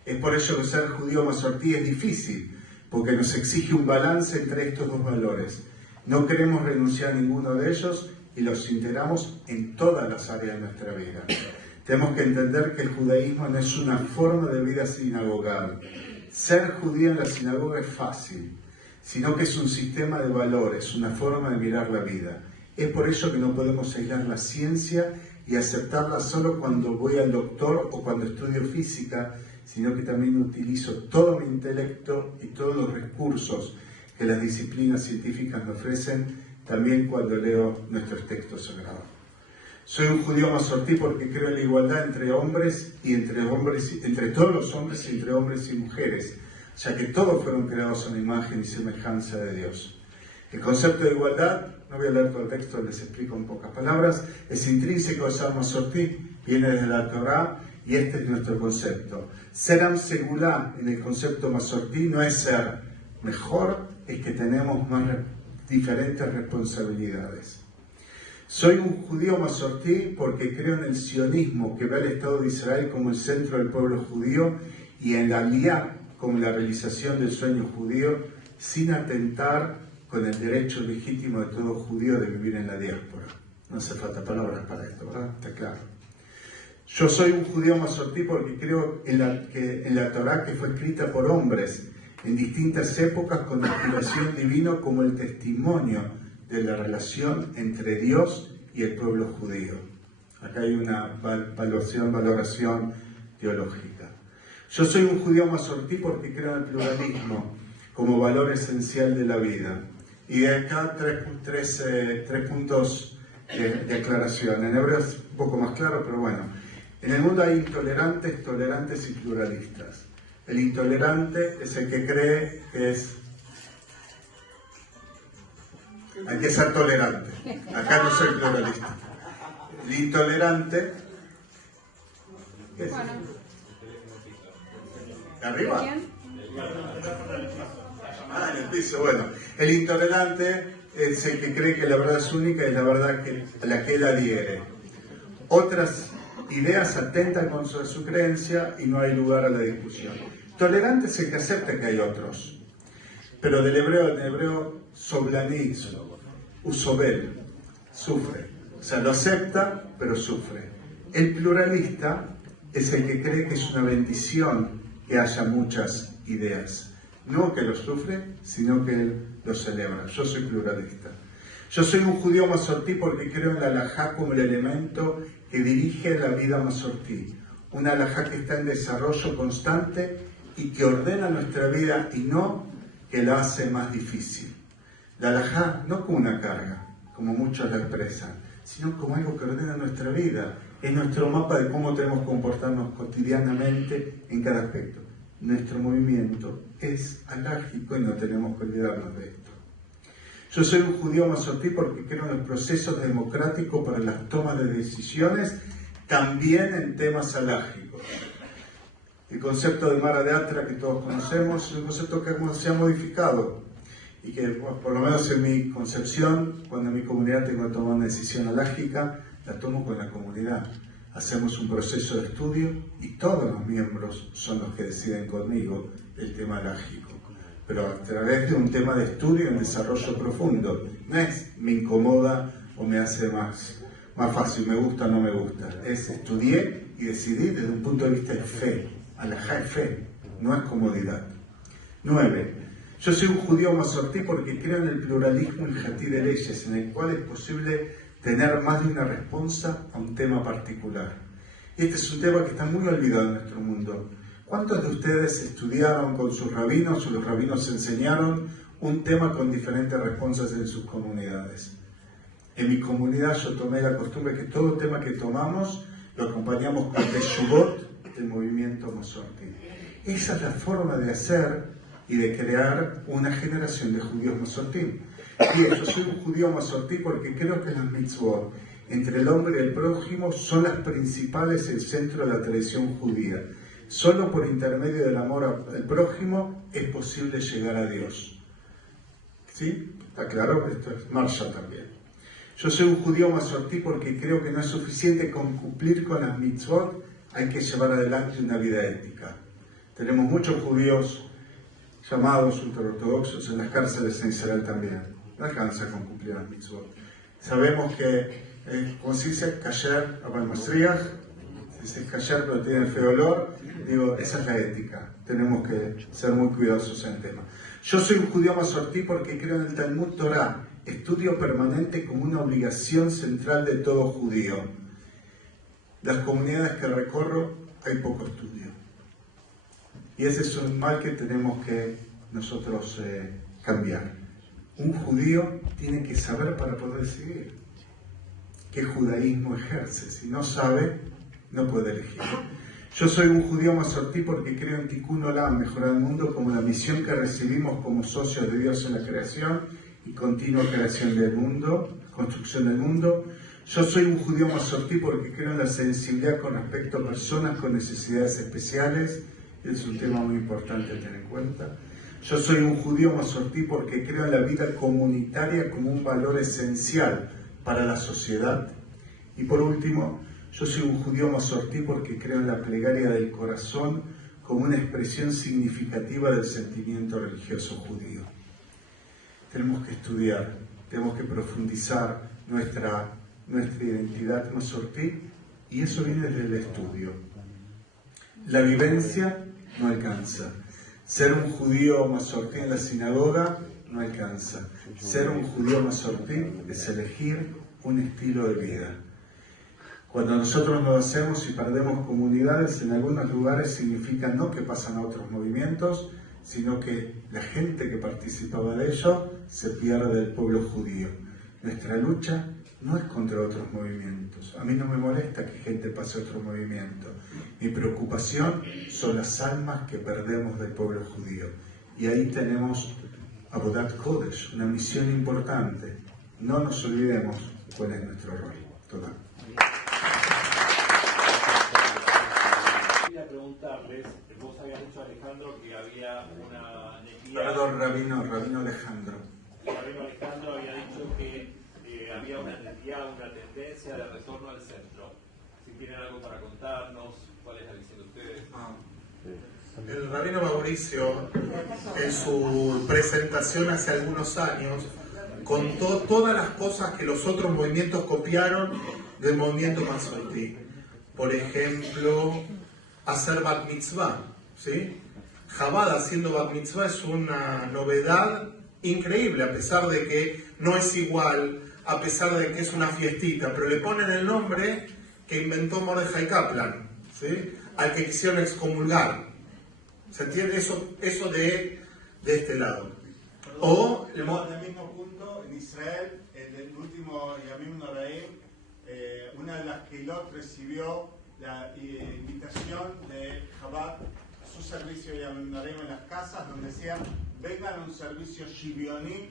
Es por ello que ser judío masortí es difícil, porque nos exige un balance entre estos dos valores. No queremos renunciar a ninguno de ellos y los integramos en todas las áreas de nuestra vida. Tenemos que entender que el judaísmo no es una forma de vida sinagogal. Ser judío en la sinagoga es fácil, sino que es un sistema de valores, una forma de mirar la vida. Es por ello que no podemos aislar la ciencia y aceptarla solo cuando voy al doctor o cuando estudio física, sino que también utilizo todo mi intelecto y todos los recursos que las disciplinas científicas me ofrecen, también cuando leo nuestros textos sagrados. Soy un judío masortí porque creo en la igualdad entre hombres y entre todos los hombres y entre hombres y mujeres, ya que todos fueron creados a la imagen y semejanza de Dios. El concepto de igualdad, no voy a leer todo el texto, les explico en pocas palabras, es intrínseco de Ser Masortí, viene desde la Torá y este es nuestro concepto. Ser Am Segulá en el concepto Masortí no es ser mejor, es que tenemos más diferentes responsabilidades. Soy un judío masortí porque creo en el sionismo que ve al Estado de Israel como el centro del pueblo judío y en la Aliyá como la realización del sueño judío sin atentar con el derecho legítimo de todo judío de vivir en la diáspora. No hace falta palabras para esto, ¿verdad? Está claro. Yo soy un judío masortí porque creo en la Torá que fue escrita por hombres en distintas épocas con inspiración divina como el testimonio de la relación entre Dios y el pueblo judío. Acá hay una valoración teológica. Yo soy un judío masortí porque creo en el pluralismo como valor esencial de la vida. Y de acá tres puntos de aclaración. En hebreo es un poco más claro, pero bueno. En el mundo hay intolerantes, tolerantes y pluralistas. El intolerante es el que cree que es... Hay que ser tolerante. Acá no soy pluralista. El intolerante... ¿Qué es? ¿Arriba? Ah, en el piso, bueno. El intolerante es el que cree que la verdad es única y la verdad a la que él adhiere. Otras ideas atentan contra su creencia y no hay lugar a la discusión. Tolerante es el que acepta que hay otros. Pero del hebreo, en hebreo, soblaní, usobel, sufre. O sea, lo acepta, pero sufre. El pluralista es el que cree que es una bendición que haya muchas ideas. No que lo sufre, sino que él lo celebra. Yo soy pluralista. Yo soy un judío masortí porque creo en la halajá como el elemento que dirige la vida masortí. Una halajá que está en desarrollo constante y que ordena nuestra vida y no que la hace más difícil. La halajá no como una carga, como muchos la expresan, sino como algo que ordena nuestra vida. Es nuestro mapa de cómo tenemos que comportarnos cotidianamente en cada aspecto. Nuestro movimiento es alágico y no tenemos que olvidarnos de esto. Yo soy un judío masortí porque creo en los procesos democráticos para las tomas de decisiones, también en temas alágicos. El concepto de Mara de Atra que todos conocemos es un concepto que se ha modificado y que, por lo menos en mi concepción, cuando en mi comunidad tengo que tomar una decisión alágica, la tomo con la comunidad. Hacemos un proceso de estudio y todos los miembros son los que deciden conmigo el tema alágico. Pero a través de un tema de estudio en desarrollo profundo. No es me incomoda o me hace más fácil, me gusta o no me gusta. Es estudié y decidí desde un punto de vista de fe. Alajá es fe, no es comodidad. 9. Yo soy un judío masortí porque creo en el pluralismo hijatí de leyes, en el cual es posible tener más de una respuesta a un tema particular. Y este es un tema que está muy olvidado en nuestro mundo. ¿Cuántos de ustedes estudiaron con sus rabinos o los rabinos enseñaron un tema con diferentes respuestas en sus comunidades? En mi comunidad yo tomé la costumbre que todo tema que tomamos lo acompañamos con teshuvot del movimiento masortí. Esa es la forma de hacer y de crear una generación de judíos masortí. Y yo soy un judío masortí porque creo que las mitzvot entre el hombre y el prójimo son las principales, el centro de la tradición judía. Solo por intermedio del amor al prójimo es posible llegar a Dios. ¿Sí? ¿Está claro? Esto es Marshall también. Yo soy un judío masortí porque creo que no es suficiente con cumplir con las mitzvot, hay que llevar adelante una vida ética. Tenemos muchos judíos llamados ultraortodoxos en las cárceles en Israel también. No alcanza con cumplir las mitzvot. Sabemos que, como se dice, kasher, abal masriach, se dice kasher pero tiene el feo olor, digo, esa es la ética. Tenemos que ser muy cuidadosos en el tema. Yo soy un judío masortí porque creo en el Talmud Torah, estudio permanente como una obligación central de todo judío. Las comunidades que recorro hay poco estudio. Y ese es un mal que tenemos que nosotros cambiar. Un judío tiene que saber para poder seguir qué judaísmo ejerce. Si no sabe, no puede elegir. Yo soy un judío masortí porque creo en Tikkun Olam, mejorar el mundo, como la misión que recibimos como socios de Dios en la creación y continua creación del mundo, construcción del mundo. Yo soy un judío masortí porque creo en la sensibilidad con respecto a personas con necesidades especiales, y es un tema muy importante a tener en cuenta. Yo soy un judío masortí porque creo en la vida comunitaria como un valor esencial para la sociedad. Y por último, yo soy un judío masortí porque creo en la plegaria del corazón como una expresión significativa del sentimiento religioso judío. Tenemos que estudiar, tenemos que profundizar nuestra identidad masortí, y eso viene desde el estudio. La vivencia no alcanza. Ser un judío masortí en la sinagoga no alcanza. Ser un judío masortí es elegir un estilo de vida. Cuando nosotros nos hacemos y perdemos comunidades, en algunos lugares significa no que pasan a otros movimientos, sino que la gente que participaba de ello se pierde del pueblo judío. Nuestra lucha no es contra otros movimientos. A mí no me molesta que gente pase a otro movimiento. Mi preocupación son las almas que perdemos del pueblo judío. Y ahí tenemos Avodat Kodesh, una misión importante. No nos olvidemos cuál es nuestro rol. Toda. Quería preguntarles, vos habías dicho, Alejandro, que había una necesidad. Perdón, Rabino Alejandro. Rabino Alejandro había dicho que había una necesidad, una tendencia de retorno al centro. Si tienen algo para contarnos, ¿cuál es la visión de ustedes? El Rabino Mauricio, en su presentación hace algunos años, contó todas las cosas que los otros movimientos copiaron del movimiento masortí. Por ejemplo, hacer Bat Mitzvah, ¿sí? Chabad haciendo Bat Mitzvah es una novedad increíble, a pesar de que no es igual, a pesar de que es una fiestita, pero le ponen el nombre que inventó Mordechai Kaplan, ¿sí? Al que quisieron excomulgar. ¿Se entiende eso de este lado? O en el mismo punto, en Israel, en el último Yamim Noraim, una de las Keilot recibió la invitación de Chabad a su servicio de Yamim Noraim en las casas, donde decían: vengan a un servicio shivioní,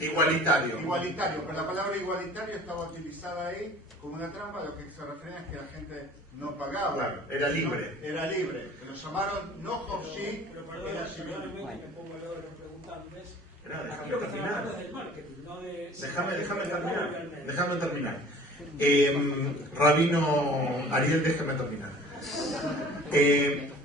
igualitario. Igualitario, pero la palabra igualitario estaba utilizada ahí como una trampa. Lo que se refiere es que la gente no pagaba. Claro, era libre. No, era libre. Lo llamaron no Jorshi, era shivioní. Déjame terminar. Rabino Ariel, déjame terminar.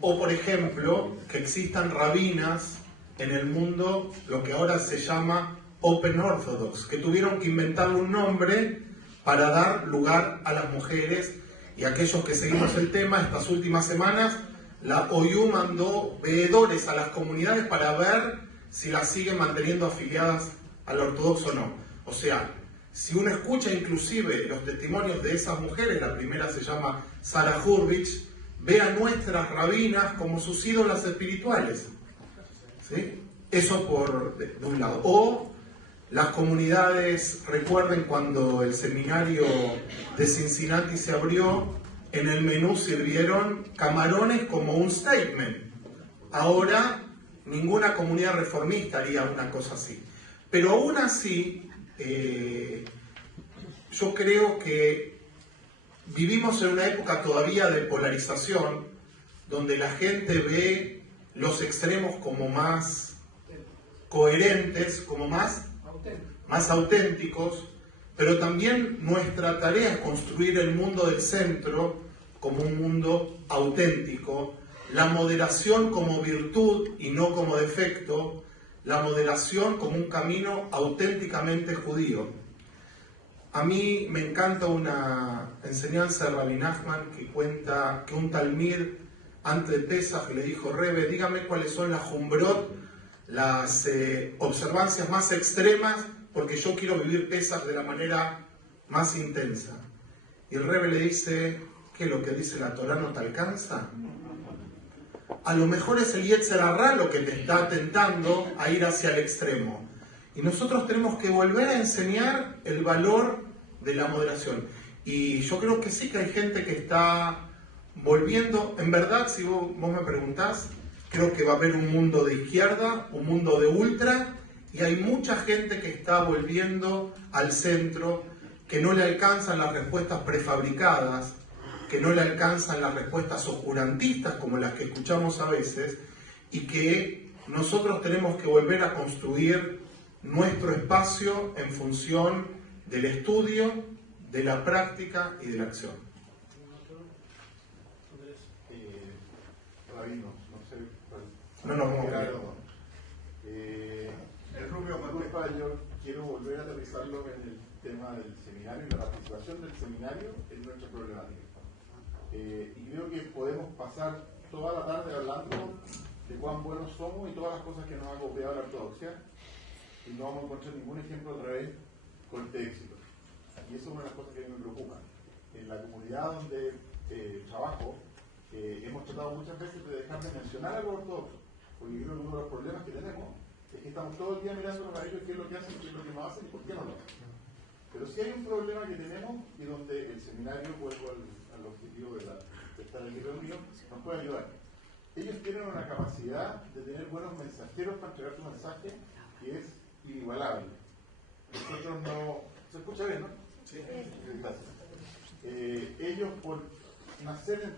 O por ejemplo, que existan rabinas en el mundo, lo que ahora se llama Open Orthodox, que tuvieron que inventar un nombre para dar lugar a las mujeres. Y aquellos que seguimos el tema, estas últimas semanas, la OIU mandó veedores a las comunidades para ver si las siguen manteniendo afiliadas al ortodoxo o no. O sea, si uno escucha inclusive los testimonios de esas mujeres, la primera se llama Sarah Hurwitz, ve a nuestras rabinas como sus ídolas espirituales. ¿Sí? Eso de un lado. O las comunidades, recuerden cuando el seminario de Cincinnati se abrió, en el menú sirvieron camarones como un statement. Ahora ninguna comunidad reformista haría una cosa así. Pero aún así, yo creo que vivimos en una época todavía de polarización, donde la gente ve los extremos como más coherentes, como más auténticos, pero también nuestra tarea es construir el mundo del centro como un mundo auténtico, la moderación como virtud y no como defecto, la moderación como un camino auténticamente judío. A mí me encanta una enseñanza de Rabbi Nachman que cuenta que un talmid antes de Pesaj le dijo: Rebe, dígame cuáles son las jumbrot, las observancias más extremas, porque yo quiero vivir Pesaj de la manera más intensa. Y el Rebe le dice: ¿qué lo que dice la Torá no te alcanza? A lo mejor es el Yetzer Hará lo que te está tentando a ir hacia el extremo. Y nosotros tenemos que volver a enseñar el valor de la moderación. Y yo creo que sí que hay gente que está volviendo. En verdad, si vos me preguntás, creo que va a haber un mundo de izquierda, un mundo de ultra Y hay mucha gente que está volviendo al centro, que no le alcanzan las respuestas prefabricadas, que no le alcanzan las respuestas oscurantistas como las que escuchamos a veces, y que nosotros tenemos que volver a construir nuestro espacio en función del estudio, de la práctica y de la acción. Rabino, no sé. No nos vamos a ver. El Rubio Manuel Payo, quiero volver a aterrizarlo en el tema del seminario y la participación del seminario en nuestra problemática. Y creo que podemos pasar toda la tarde hablando de cuán buenos somos y todas las cosas que nos ha copiado la ortodoxia, y no vamos a encontrar ningún ejemplo otra vez con este éxito. Y eso es una de las cosas que a mí me preocupa. En la comunidad donde trabajo, hemos tratado muchas veces de dejar de mencionar a los ortodoxos, porque creo que uno de los problemas que tenemos es que estamos todo el día mirando a ellos qué es lo que hacen, qué es lo que no hacen y por qué no lo hacen. Pero si hay un problema que tenemos y donde el seminario, vuelvo al objetivo de estar aquí reunido, nos puede ayudar. Ellos tienen una capacidad de tener buenos mensajeros para entregar su mensaje que es inigualable. Nosotros no... ¿Se escucha bien, no? Sí. Gracias. Ellos, por nacer en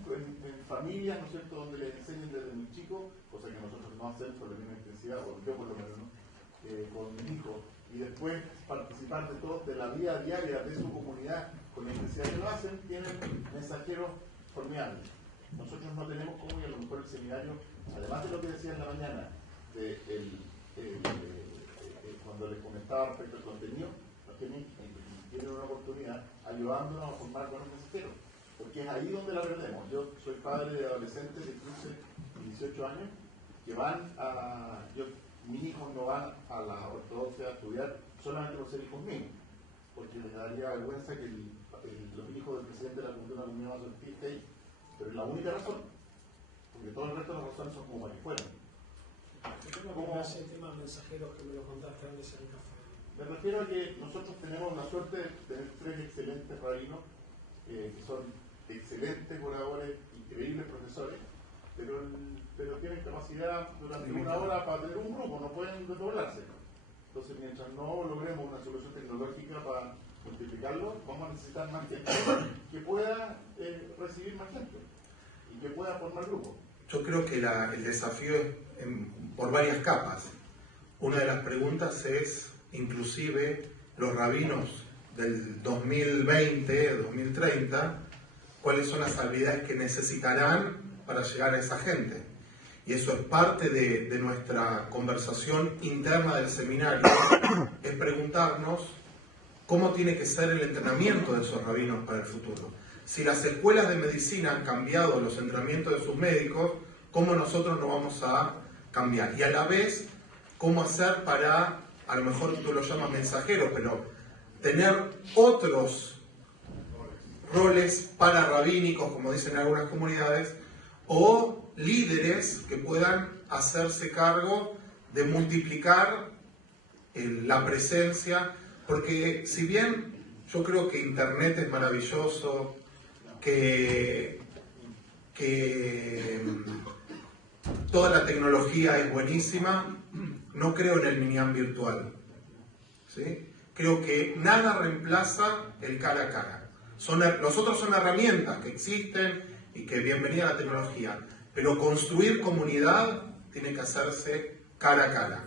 familias, ¿no es cierto?, donde les enseñan desde muy chico, cosa que nosotros no hacemos con la misma intensidad, o yo por lo menos, ¿no? Con mi hijo, y después participar de la vida diaria de su comunidad con la intensidad que lo hacen, tienen mensajeros formidables. Nosotros no tenemos como, y a lo mejor el seminario, además de lo que decía en la mañana, cuando les comentaba respecto al contenido, tienen una oportunidad ayudándonos a formar buenos mensajeros, porque es ahí donde la perdemos. Yo soy padre de adolescentes de 15 y 18 años que van a... mis hijos no van a la ortodoxia a estudiar solamente por ser hijos míos, porque les daría vergüenza que los hijos del presidente de la comunidad van a ser ahí, pero es la única razón, porque todo el resto de las razones son como para que fueran. ¿Cómo ese tema mensajeros que me lo contaste antes en el café? Me refiero a que nosotros tenemos la suerte de tener 3 excelentes rabinos, que son excelentes oradores, increíbles profesores, pero tienen capacidad durante una hora para tener un grupo, no pueden desdoblarse. Entonces, mientras no logremos una solución tecnológica para multiplicarlo, vamos a necesitar más gente que pueda recibir más gente y que pueda formar grupos. Yo creo que el desafío es por varias capas. Una de las preguntas es, inclusive, los rabinos del 2020, 2030, cuáles son las habilidades que necesitarán para llegar a esa gente. Y eso es parte de nuestra conversación interna del seminario, es preguntarnos cómo tiene que ser el entrenamiento de esos rabinos para el futuro. Si las escuelas de medicina han cambiado los entrenamientos de sus médicos, ¿cómo nosotros no vamos a cambiar? Y a la vez, ¿cómo hacer para, a lo mejor tú lo llamas mensajeros, pero tener otros roles pararrabínicos, como dicen algunas comunidades, o líderes que puedan hacerse cargo de multiplicar la presencia, porque si bien yo creo que Internet es maravilloso, que toda la tecnología es buenísima, no creo en el Minyan virtual, ¿sí? Creo que nada reemplaza el cara a cara. Los otros son herramientas que existen y que bienvenida a la tecnología, pero construir comunidad tiene que hacerse cara a cara.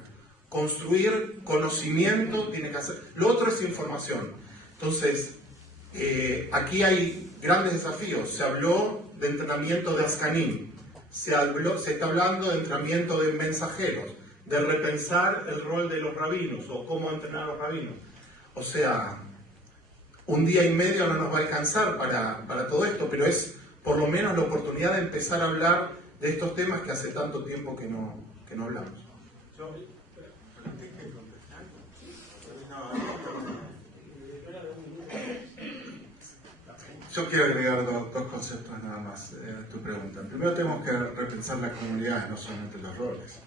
Construir conocimiento tiene que hacer... Lo otro es información. Entonces, aquí hay grandes desafíos. Se habló de entrenamiento de Ascanim, se está hablando de entrenamiento de mensajeros, de repensar el rol de los rabinos o cómo entrenar a los rabinos. O sea, un día y medio no nos va a alcanzar para todo esto, pero es por lo menos la oportunidad de empezar a hablar de estos temas que hace tanto tiempo que no hablamos. Yo quiero agregar dos conceptos nada más a tu pregunta. Primero tenemos que repensar las comunidades, no solamente los roles,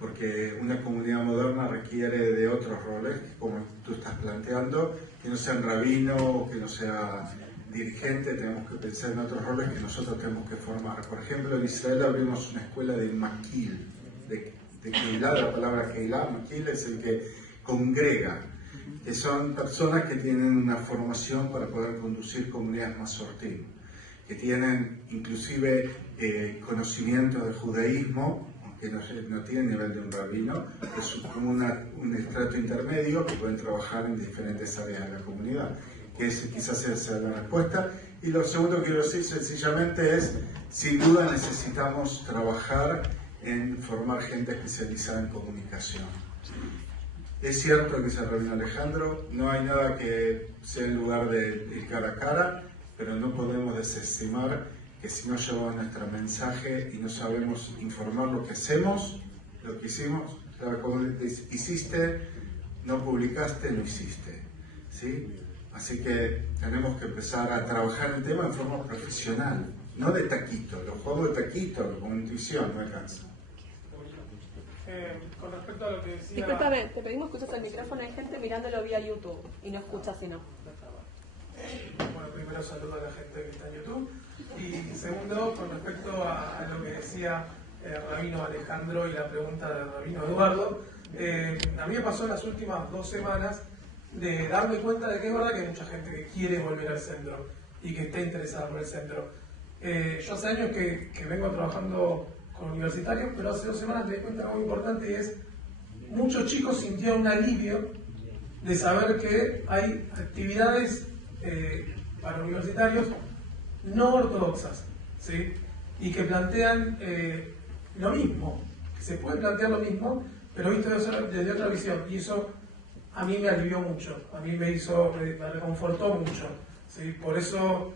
porque una comunidad moderna requiere de otros roles, como tú estás planteando, que no sean rabino, que no sea dirigente. Tenemos que pensar en otros roles que nosotros tenemos que formar. Por ejemplo, en Israel abrimos una escuela de maquil, Keilah, de la palabra Keilah, Makil es el que congrega, que son personas que tienen una formación para poder conducir comunidades masortim, que tienen inclusive conocimiento de judaísmo, aunque no tienen nivel de un rabino, es como un estrato intermedio que pueden trabajar en diferentes áreas de la comunidad, que quizás esa sea la respuesta. Y lo segundo que quiero decir sencillamente es, sin duda necesitamos trabajar en formar gente especializada en comunicación. Es cierto que se rabino Alejandro, no hay nada que sea en lugar de cara a cara, pero no podemos desestimar que si no llevamos nuestro mensaje y no sabemos informar lo que hacemos, lo que hicimos, como hiciste, no publicaste, no hiciste, ¿sí? Así que tenemos que empezar a trabajar el tema en forma profesional, no de taquito. Los juegos de taquito, con intuición, no alcanza. Con respecto a lo que decía... Disculpame, te pedimos que uses el micrófono, hay gente mirándolo vía YouTube y no escucha si no. Bueno, primero saludo a la gente que está en YouTube. Y segundo, con respecto a lo que decía Rabino Alejandro y la pregunta del Rabino Eduardo, a mí me pasó en las últimas 2 semanas de darme cuenta de que es verdad que hay mucha gente que quiere volver al centro y que está interesada por el centro. Yo hace años que vengo trabajando con universitarios, pero hace 2 semanas me di cuenta de algo muy importante y es muchos chicos sintieron un alivio de saber que hay actividades para universitarios no ortodoxas, ¿sí? Y que plantean lo mismo, que se puede plantear lo mismo, pero visto desde otra visión, y eso a mí me alivió mucho, a mí me reconfortó mucho, ¿sí? Por eso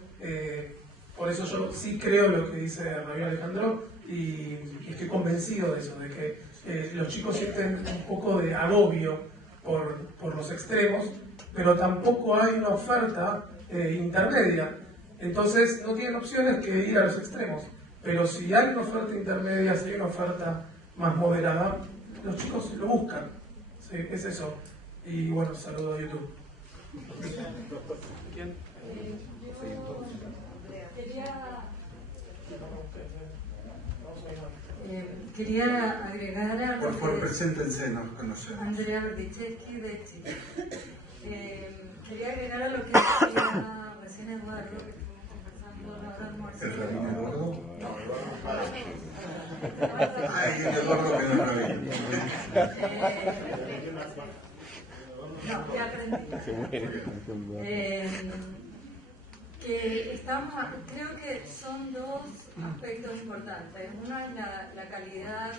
yo sí creo lo que dice Rabino Alejandro y estoy convencido de eso, de que los chicos sienten un poco de agobio por los extremos, pero tampoco hay una oferta intermedia. Entonces no tienen opciones que ir a los extremos. Pero si hay una oferta intermedia, si hay una oferta más moderada, los chicos lo buscan. ¿Sí? Es eso. Y bueno, saludo a YouTube. ¿Quién? Quería agregar a... Por favor, preséntense, nos conocemos. Andrea Berdichevsky de Chile. Quería agregar a lo que decía recién Eduardo, que estuvimos conversando en la hora de almuerzo. ¿El rabino Eduardo? Ay, el Eduardo que no es rabino. No, ya aprendí. Que creo que son 2 aspectos importantes. Uno es la calidad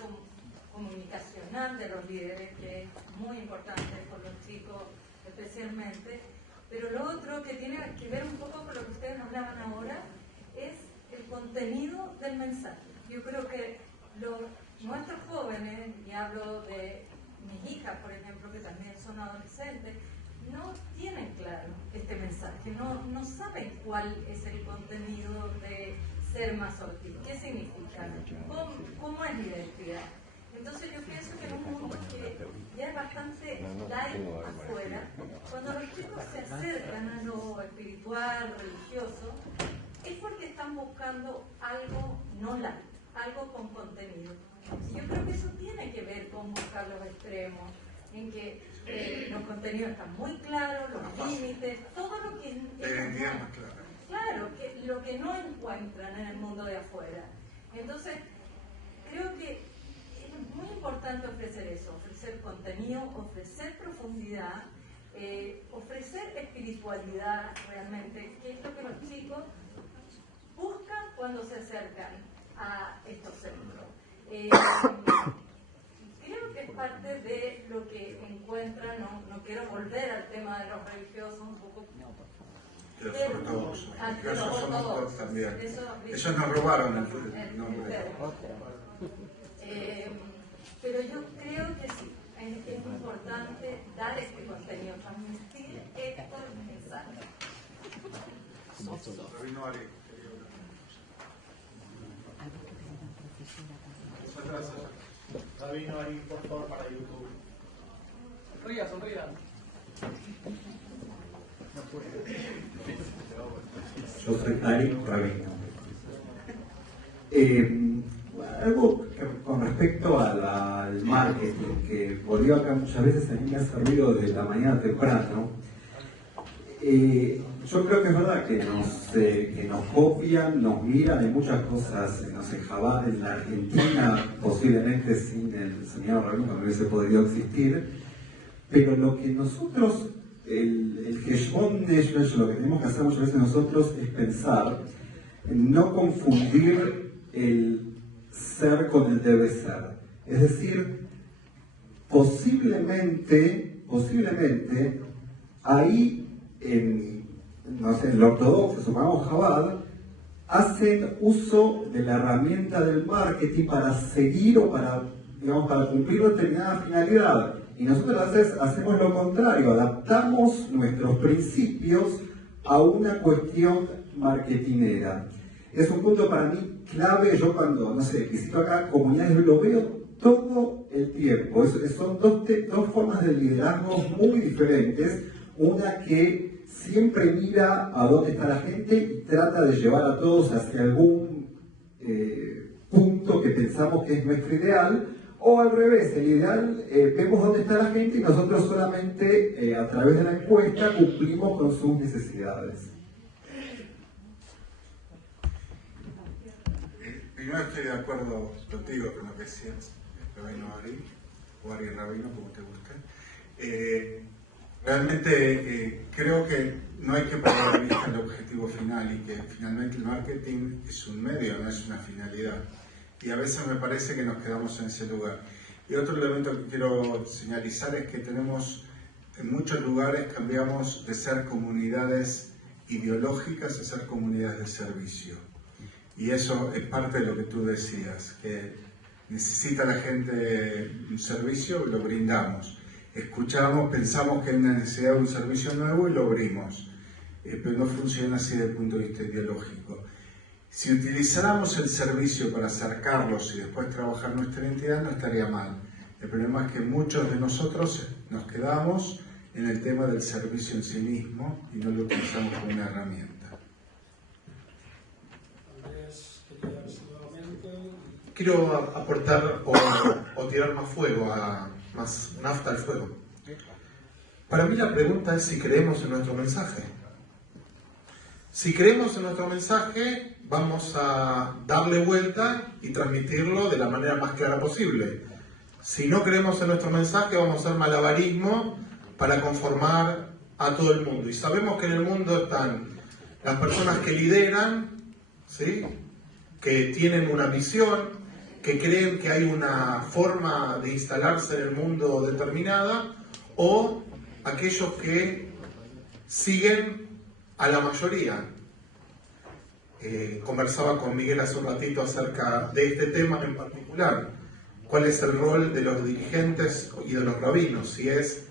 comunicacional de los líderes, que es muy importante por los chicos especialmente, pero lo otro que tiene que ver un poco con lo que ustedes hablaban ahora es el contenido del mensaje. Yo creo que nuestros jóvenes, y hablo de mis hijas, por ejemplo, que también son adolescentes, no tienen claro este mensaje, no saben cuál es el contenido de ser masortí, qué significa, cómo es la identidad. Entonces yo pienso que en un mundo que ya es bastante laico afuera, cuando los chicos se acercan a lo espiritual, religioso, es porque están buscando algo no laico, algo con contenido. Y yo creo que eso tiene que ver con buscar los extremos, en que los contenidos están muy claros, los límites, todo lo que... Claro, que lo que no encuentran en el mundo de afuera. Entonces, creo que es muy importante ofrecer eso, ofrecer contenido, ofrecer profundidad, ofrecer espiritualidad realmente, que es lo que los chicos buscan cuando se acercan a estos centros. Creo que es parte de lo que encuentran, no quiero volver al tema de los religiosos un poco. De los ortodoxos. Los ortodoxos también. Ellos nos robaron el nombre. Pero yo creo que sí, es importante dar este contenido, transmitir estos mensajes. Muchas gracias. Rabino Ari, por favor, para YouTube. Sonría. Yo soy Ari, rabino. Algo con con respecto al marketing, que volvió acá muchas veces, a mí me ha servido desde la mañana temprano. Yo creo que es verdad que nos copian, nos miran en muchas cosas, no sé, Jabad en la Argentina, posiblemente sin el señor Rabino no hubiese podido existir, pero lo que nosotros, el Heshbon Nefesh, lo que tenemos que hacer muchas veces nosotros es pensar en no confundir el ser con el debe ser. Es decir, posiblemente, ahí en el ortodoxo, supongamos Jabad, hacen uso de la herramienta del marketing para seguir o para cumplir determinada finalidad. Y nosotros a veces hacemos lo contrario, adaptamos nuestros principios a una cuestión marketinera. Es un punto para mí clave. Yo cuando, visito acá comunidades, lo veo todo el tiempo. Son dos formas de liderazgo muy diferentes. Una que siempre mira a dónde está la gente y trata de llevar a todos hacia algún punto que pensamos que es nuestro ideal, o al revés, el ideal, vemos dónde está la gente y nosotros solamente a través de la encuesta cumplimos con sus necesidades. Primero estoy de acuerdo contigo con lo que decías, Rabino Ari, o Ari Rabino, como te guste. Realmente creo que no hay que perder de vista el objetivo final y que finalmente el marketing es un medio, no es una finalidad. Y a veces me parece que nos quedamos en ese lugar. Y otro elemento que quiero señalizar es que tenemos, en muchos lugares cambiamos de ser comunidades ideológicas a ser comunidades de servicio. Y eso es parte de lo que tú decías, que necesita la gente un servicio y lo brindamos. Escuchamos, pensamos que hay una necesidad de un servicio nuevo y lo abrimos, pero no funciona así desde el punto de vista ideológico. Si utilizáramos el servicio para acercarlos y después trabajar nuestra identidad, no estaría mal. El problema es que muchos de nosotros nos quedamos en el tema del servicio en sí mismo y no lo utilizamos como una herramienta. Quiero aportar o tirar más fuego, más nafta al fuego. Para mí la pregunta es si creemos en nuestro mensaje. Si creemos en nuestro mensaje, vamos a darle vuelta y transmitirlo de la manera más clara posible. Si no creemos en nuestro mensaje, vamos a hacer malabarismo para conformar a todo el mundo. Y sabemos que en el mundo están las personas que lideran, ¿sí?, que tienen una visión, que creen que hay una forma de instalarse en el mundo determinada, o aquellos que siguen a la mayoría. Conversaba con Miguel hace un ratito acerca de este tema en particular. ¿Cuál es el rol de los dirigentes y de los rabinos? Si es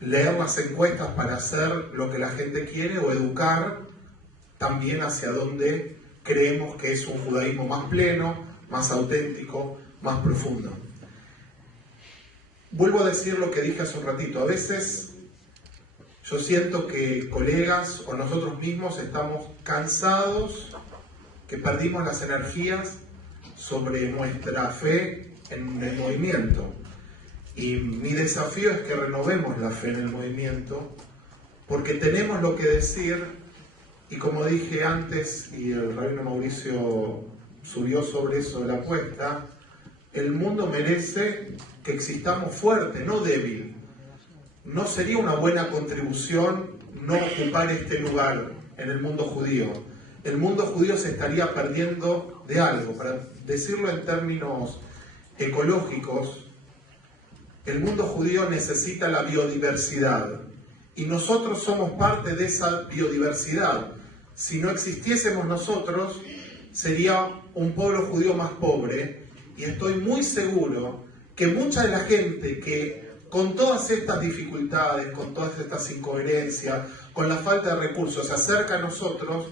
leer las encuestas para hacer lo que la gente quiere o educar también hacia donde creemos que es un judaísmo más pleno, más auténtico, más profundo. Vuelvo a decir lo que dije hace un ratito. A veces yo siento que colegas o nosotros mismos estamos cansados, que perdimos las energías sobre nuestra fe en el movimiento. Y mi desafío es que renovemos la fe en el movimiento, porque tenemos lo que decir. Y como dije antes, y el rabino Mauricio subió sobre eso de la apuesta, el mundo merece que existamos fuerte, no débil. No sería una buena contribución no ocupar este lugar en el mundo judío. El mundo judío se estaría perdiendo de algo. Para decirlo en términos ecológicos, el mundo judío necesita la biodiversidad. Y nosotros somos parte de esa biodiversidad. Si no existiésemos nosotros, sería un pueblo judío más pobre, y estoy muy seguro que mucha de la gente que con todas estas dificultades, con todas estas incoherencias, con la falta de recursos se acerca a nosotros,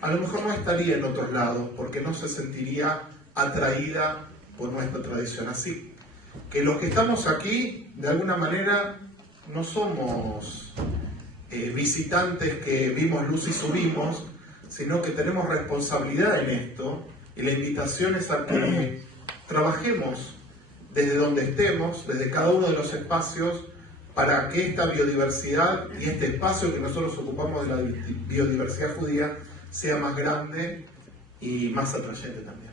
a lo mejor no estaría en otros lados porque no se sentiría atraída por nuestra tradición. Así que los que estamos aquí, de alguna manera, no somos visitantes que vimos luz y subimos, sino que tenemos responsabilidad en esto, y la invitación es a que trabajemos desde donde estemos, desde cada uno de los espacios, para que esta biodiversidad y este espacio que nosotros ocupamos de la biodiversidad judía sea más grande y más atrayente también.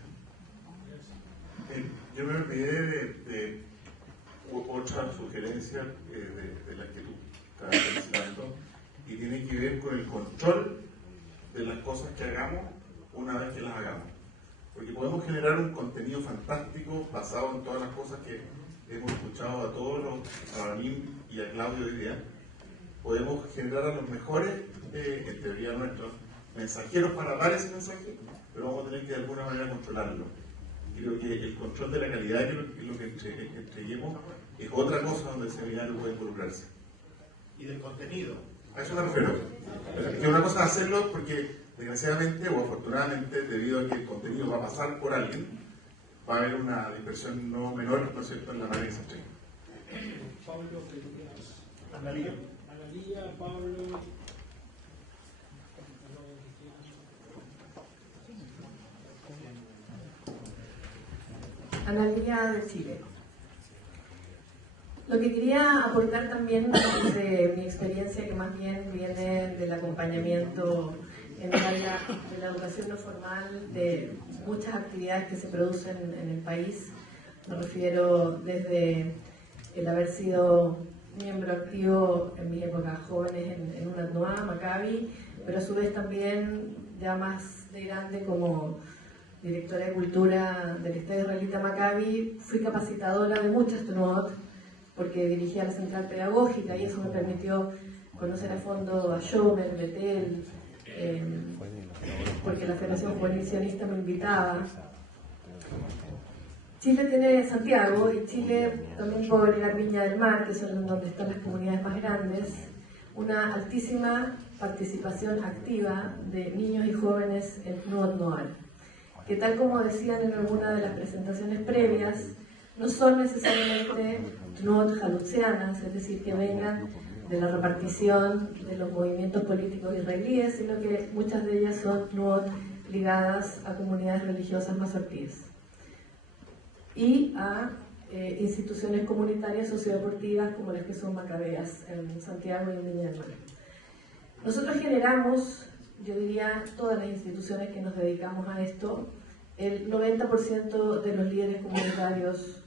Yo me olvidé de otra sugerencia de la que tú estabas pensando, y tiene que ver con el control de las cosas que hagamos una vez que las hagamos. Porque podemos generar un contenido fantástico basado en todas las cosas que hemos escuchado a todos a Ramín y a Claudio hoy día. Podemos generar a los mejores, en teoría nuestros, mensajeros para dar ese mensaje, pero vamos a tener que de alguna manera controlarlo. Creo que el control de la calidad de lo que entreguemos es otra cosa donde el seminario puede involucrarse. Y del contenido. A eso me refiero. Que una cosa es hacerlo porque, desgraciadamente o afortunadamente, debido a que el contenido va a pasar por alguien, va a haber una dispersión no menor, ¿no es cierto?, en la manera que se entrega. Pablo, Analía. Analía, Pablo. Analía de Chile. Lo que quería aportar también desde mi experiencia, que más bien viene del acompañamiento en el área de la educación no formal, de muchas actividades que se producen en el país. Me refiero desde el haber sido miembro activo en mis épocas jóvenes en una TNUA, Maccabi, pero a su vez también ya más de grande como directora de cultura del Estadio Israelita Maccabi. Fui capacitadora de muchas TNUOT porque dirigía la central pedagógica y eso me permitió conocer a fondo a Schomer, Betel, porque la Federación Juvenil Sionista me invitaba. Chile tiene Santiago y Chile, también puedo agregar Viña del Mar, que son donde están las comunidades más grandes, una altísima participación activa de niños y jóvenes en TNUOT Noal, que tal como decían en alguna de las presentaciones previas, no son necesariamente TNUOT jaluzianas, es decir, que vengan de la repartición de los movimientos políticos israelíes, sino que muchas de ellas son TNUOT ligadas a comunidades religiosas mazortíes y a instituciones comunitarias sociodeportivas como las que son Macabeas en Santiago y en Viña del Mar. Nosotros generamos, yo diría, todas las instituciones que nos dedicamos a esto, el 90% de los líderes comunitarios,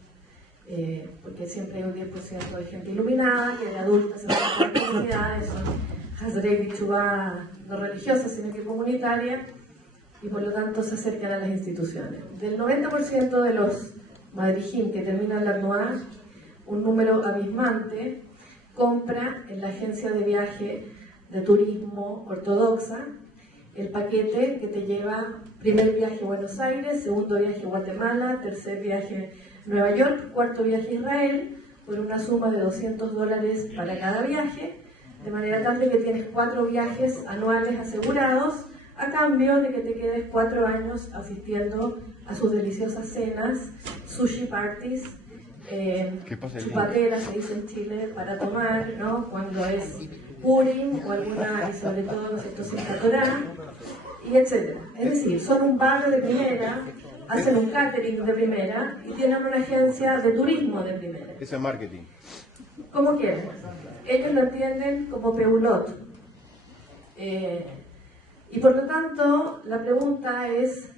porque siempre hay un 10% de gente iluminada, que de adultas en las comunidades son Hazrei Bichubá, no religiosa, sino que comunitaria, y por lo tanto se acercan a las instituciones. Del 90% de los madrijim que terminan la TNUA, un número abismante compra en la agencia de viaje de turismo ortodoxa el paquete que te lleva primer viaje a Buenos Aires, segundo viaje a Guatemala, tercer viaje a Nueva York, cuarto viaje a Israel, por una suma de $200 para cada viaje, de manera tal de que tienes 4 viajes anuales asegurados, a cambio de que te quedes 4 años asistiendo a sus deliciosas cenas, sushi parties, chupateras, se dice en Chile, para tomar, ¿no?, cuando es Purim o alguna, y sobre todo, ¿no es cierto?, Simchat Torah, y etc. Es decir, son un barrio de primera, hacen un catering de primera y tienen una agencia de turismo de primera. Eso es marketing. Como quieran. Ellos lo entienden como peulot. Y por lo tanto, la pregunta es,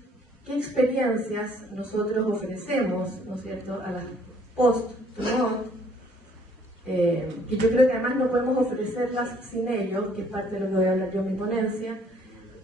¿qué experiencias nosotros ofrecemos, ¿no es cierto?, a las post-TNUOT? Que yo creo que además no podemos ofrecerlas sin ellos, que es parte de lo que voy a hablar yo en mi ponencia.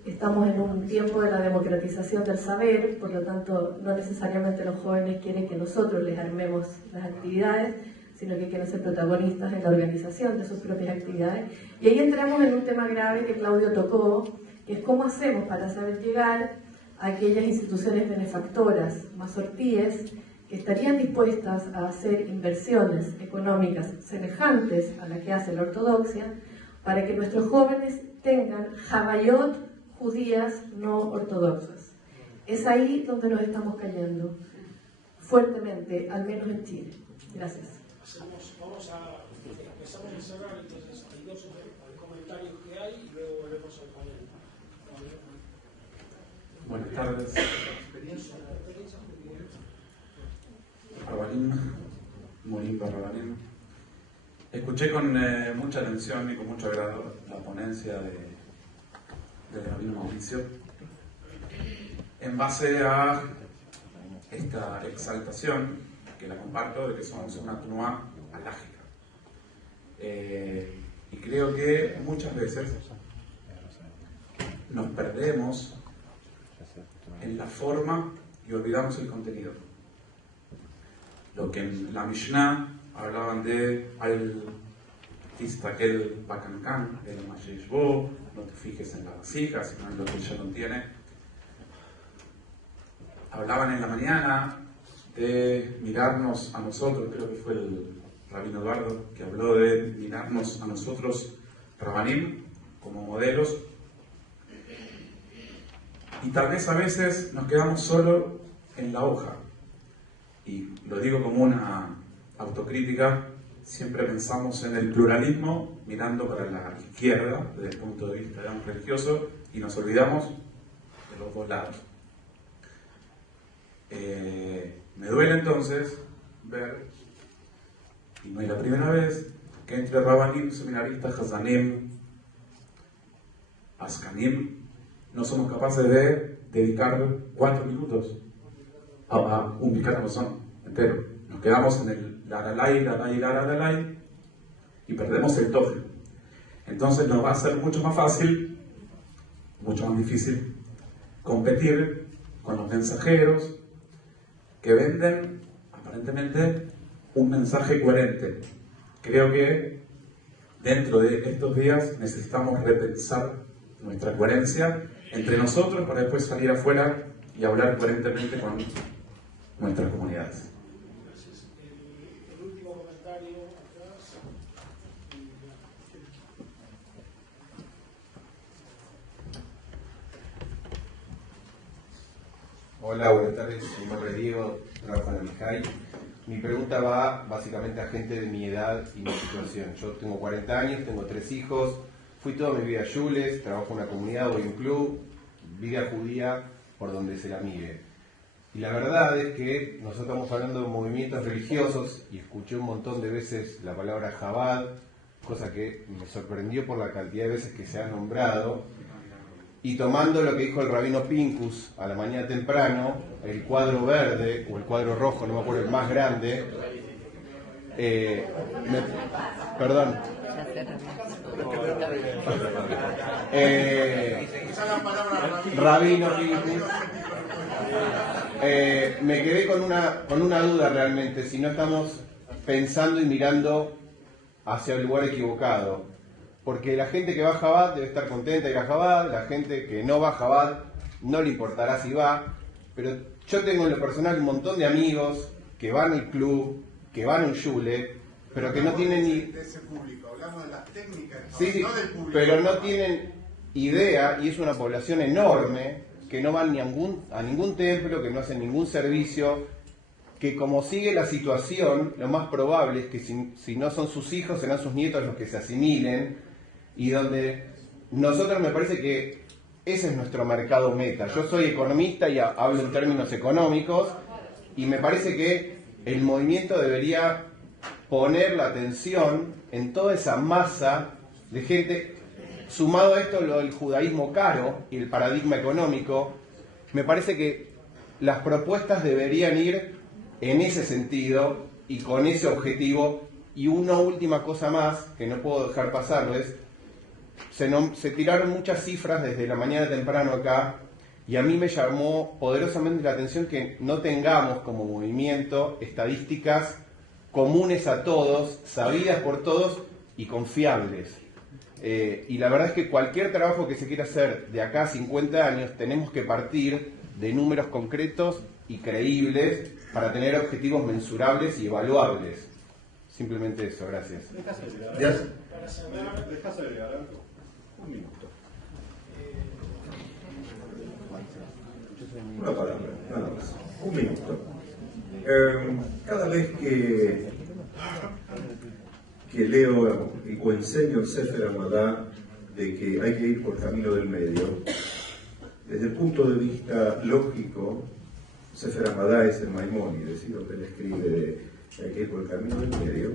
Estamos en un tiempo de la democratización del saber, por lo tanto no necesariamente los jóvenes quieren que nosotros les armemos las actividades, sino que quieren ser protagonistas en la organización de sus propias actividades. Y ahí entramos en un tema grave que Claudio tocó, que es cómo hacemos para saber llegar a aquellas instituciones benefactoras, mazortíes, que estarían dispuestas a hacer inversiones económicas semejantes a las que hace la ortodoxia, para que nuestros jóvenes tengan jabayot judías no ortodoxas. Es ahí donde nos estamos cayendo fuertemente, al menos en Chile. Gracias. Empezamos a cerrar, entonces hay 2 comentarios que hay y luego volvemos al panel. Buenas tardes. Rabanim, Morim Barrabanim. Escuché con mucha atención y con mucho agrado la ponencia del rabino Mauricio en base a esta exaltación, que la comparto, de que somos una tnuá alágica. Y creo que muchas veces nos perdemos en la forma y olvidamos el contenido. Lo que en la Mishnah hablaban de al tistakel bakankan, el mashishbo, no te fijes en la vasija, sino en lo que ya contiene. Hablaban en la mañana de mirarnos a nosotros, creo que fue el rabino Eduardo que habló de mirarnos a nosotros, Rabanim, como modelos. Y tal vez a veces nos quedamos solo en la hoja. Y lo digo como una autocrítica, siempre pensamos en el pluralismo mirando para la izquierda desde el punto de vista religioso y nos olvidamos de los dos lados. Me duele entonces ver, y no es la primera vez, que entre Rabanim, seminaristas, Hazanim, Askanim, no somos capaces de dedicar 4 minutos a un Birkat Hamazon entero. Nos quedamos en el Laralay, y perdemos el toque. Entonces nos va a ser mucho más fácil, mucho más difícil, competir con los mensajeros que venden aparentemente un mensaje coherente. Creo que dentro de estos días necesitamos repensar nuestra coherencia entre nosotros para después salir afuera y hablar coherentemente con nuestras comunidades. Gracias. El último comentario atrás. Hola, buenas tardes. Mi nombre es Diego, trabajo en Amijay. Mi pregunta va básicamente a gente de mi edad y mi situación. Yo tengo 40 años, tengo 3 hijos, fui toda mi vida a Yules, trabajo en una comunidad, voy a un club, vida judía por donde se la mire. Y la verdad es que nosotros estamos hablando de movimientos religiosos y escuché un montón de veces la palabra Chabad, cosa que me sorprendió por la cantidad de veces que se ha nombrado. Y tomando lo que dijo el rabino Pincus a la mañana temprano, el cuadro verde o el cuadro rojo, no me acuerdo, el más grande, perdón. Rabino Pincus. Me quedé con una duda realmente, si no estamos pensando y mirando hacia el lugar equivocado. Porque la gente que va a Chabad debe estar contenta de ir a Chabad, la gente que no va a Chabad no le importará si va, pero yo tengo en lo personal un montón de amigos que van al club, que van a un shule, pero que no tienen ni... De ese público, hablamos de las técnicas, sí, no del público. Pero no tienen idea, y es una población enorme, que no van ni a ningún templo, que no hacen ningún servicio, que como sigue la situación, lo más probable es que si no son sus hijos, serán sus nietos los que se asimilen, y donde nosotros me parece que ese es nuestro mercado meta. Yo soy economista y hablo en términos económicos, y me parece que el movimiento debería poner la atención en toda esa masa de gente. Sumado a esto lo del judaísmo caro y el paradigma económico, me parece que las propuestas deberían ir en ese sentido y con ese objetivo. Y una última cosa más que no puedo dejar pasarlo es, se tiraron muchas cifras desde la mañana temprano acá, y a mí me llamó poderosamente la atención que no tengamos como movimiento estadísticas comunes a todos, sabidas por todos y confiables. Y la verdad es que cualquier trabajo que se quiera hacer de acá a 50 años tenemos que partir de números concretos y creíbles para tener objetivos mensurables y evaluables. Simplemente eso, gracias. ¿Dejas agregar algo? Un minuto. Una palabra, nada más. Un minuto. Cada vez que leo o enseño el Sefer Hamadá de que hay que ir por camino del medio, desde el punto de vista lógico, Sefer Hamadá es el Maimónides, y donde él escribe de aquel por el camino del medio.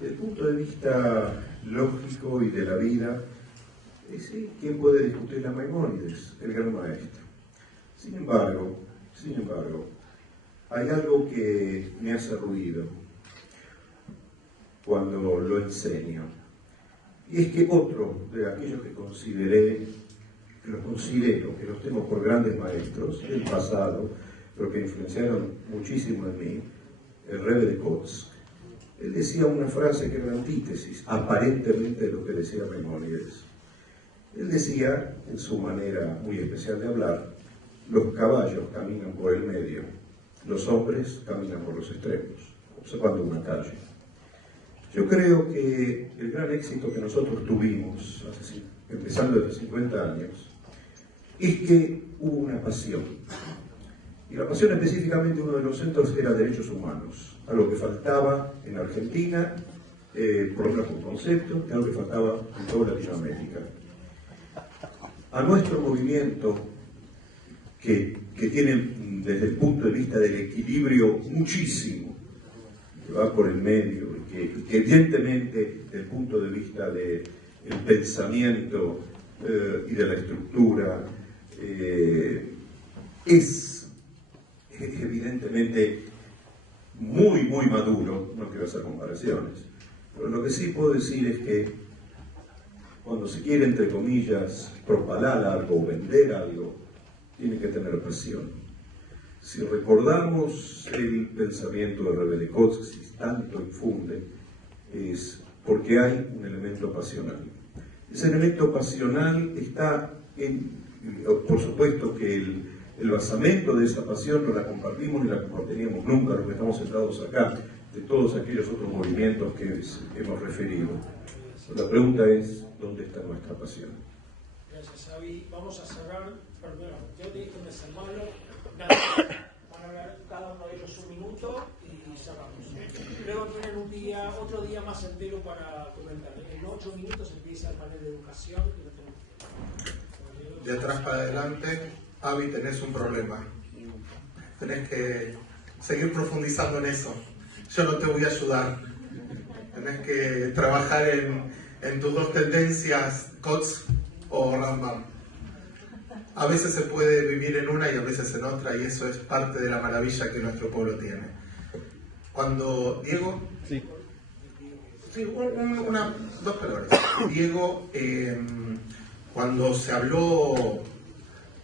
Desde el punto de vista lógico y de la vida, sí, ¿quién puede discutir a Maimónides, el gran maestro? Sin embargo, hay algo que me hace ruido cuando lo enseño, y es que otro de aquellos que considero, que los tengo por grandes maestros del pasado, pero que influenciaron muchísimo en mí, el Rebbe de Kotsk, él decía una frase que era la antítesis, aparentemente, de lo que decía Maimónides. Él decía, en su manera muy especial de hablar, los caballos caminan por el medio, los hombres caminan por los extremos, observando una calle. Yo creo que el gran éxito que nosotros tuvimos, empezando desde 50 años, es que hubo una pasión. Y la pasión específicamente, uno de los centros era derechos humanos, algo que faltaba en Argentina, por lo menos como concepto, algo que faltaba en toda Latinoamérica. A nuestro movimiento, que tiene desde el punto de vista del equilibrio muchísimo, que va por el medio, que evidentemente desde el punto de vista del pensamiento y de la estructura es evidentemente muy maduro, no quiero hacer comparaciones, pero lo que sí puedo decir es que cuando se quiere, entre comillas, propalar algo o vender algo, tiene que tener pasión. Si recordamos el pensamiento de Rebbe de Kotsk, si tanto infunde, es porque hay un elemento pasional. Ese elemento pasional está por supuesto que el basamento de esa pasión no la compartimos ni la compartiríamos nunca los que estamos sentados acá, de todos aquellos otros movimientos que hemos referido. La pregunta es, ¿dónde está nuestra pasión? Gracias, Avi. Vamos a cerrar. Perdón, yo te dije que me hace malo. Nada, van a hablar cada uno de ellos un minuto y cerramos. Luego tienen otro día más entero para comentar. En 8 minutos empieza el panel de educación. De atrás para adelante, Avi, tenés un problema. Tenés que seguir profundizando en eso. Yo no te voy a ayudar. Tenés que trabajar en tus dos tendencias, Kotsk o Rambam. A veces se puede vivir en una y a veces en otra, y eso es parte de la maravilla que nuestro pueblo tiene. Cuando Diego... Sí, dos palabras. Diego, cuando se habló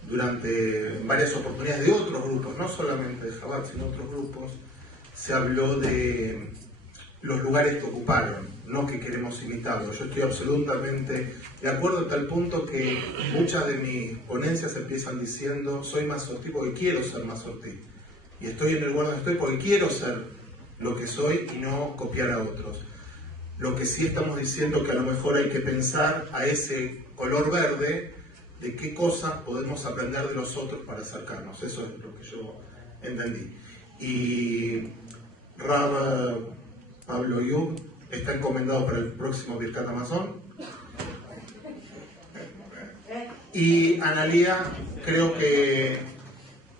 durante varias oportunidades de otros grupos, no solamente de Chabad, sino otros grupos, se habló de los lugares que ocuparon, no que queremos imitarlos. Yo estoy absolutamente de acuerdo a tal punto que muchas de mis ponencias empiezan diciendo soy mazortí porque quiero ser mazortí. Y estoy en el lugar donde estoy porque quiero ser lo que soy y no copiar a otros. Lo que sí estamos diciendo que a lo mejor hay que pensar a ese color verde de qué cosas podemos aprender de los otros para acercarnos. Eso es lo que yo entendí. Y Rab Pablo Yub está encomendado para el próximo Birkat Amazon. Y Analía, creo que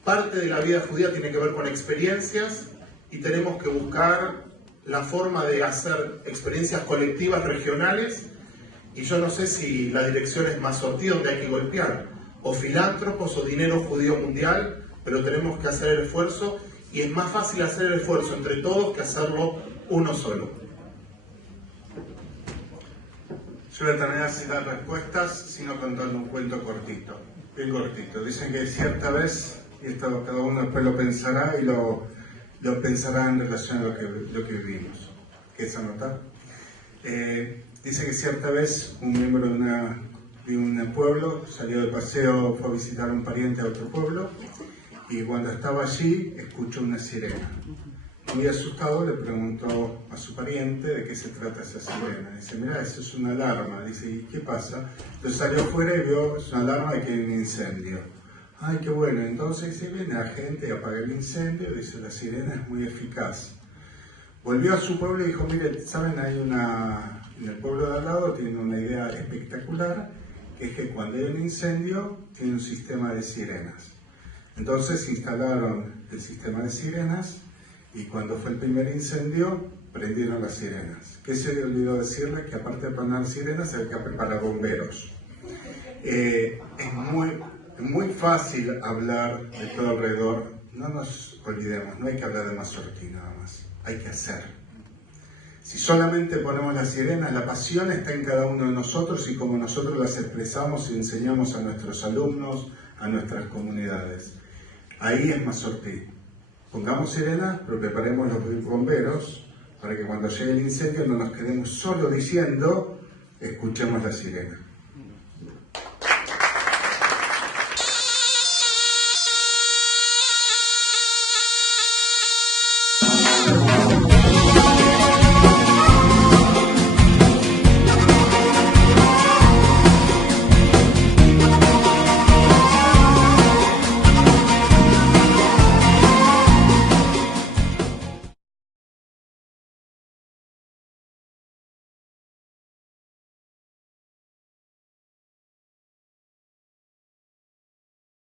parte de la vida judía tiene que ver con experiencias y tenemos que buscar la forma de hacer experiencias colectivas regionales. Y yo no sé si la dirección es Mazortí, donde hay que golpear, o filántropos o dinero judío mundial, pero tenemos que hacer el esfuerzo, y es más fácil hacer el esfuerzo entre todos que hacerlo uno solo. Yo voy a terminar sin dar respuestas, sino contando un cuento cortito, bien cortito. Dicen que cierta vez, y esto cada uno después lo pensará y lo pensará en relación a lo que vivimos. ¿Quieres anotar? Dice que cierta vez un miembro de un pueblo salió de paseo, fue a visitar a un pariente a otro pueblo, y cuando estaba allí escuchó una sirena. Muy asustado le preguntó a su pariente de qué se trata esa sirena. Dice, mira, eso es una alarma. Dice, ¿y qué pasa? Entonces salió fuera y vio, es una alarma de que hay un incendio. Ay, qué bueno. Entonces si viene la gente y apaga el incendio, dice, la sirena es muy eficaz. Volvió a su pueblo y dijo, mire, ¿saben? En el pueblo de al lado tienen una idea espectacular, que es que cuando hay un incendio, tiene un sistema de sirenas. Entonces instalaron el sistema de sirenas y cuando fue el primer incendio prendieron las sirenas. ¿Qué se le olvidó decirle? Que aparte de poner sirenas hay que preparar bomberos. Es muy fácil hablar de todo alrededor. No nos olvidemos, no hay que hablar de Mazorquí nada más, hay que hacer. Si solamente ponemos las sirenas, la pasión está en cada uno de nosotros y como nosotros las expresamos y enseñamos a nuestros alumnos, a nuestras comunidades. Ahí es Mazorquí. Pongamos sirenas, pero preparemos los bomberos para que cuando llegue el incendio no nos quedemos solo diciendo, escuchemos la sirena.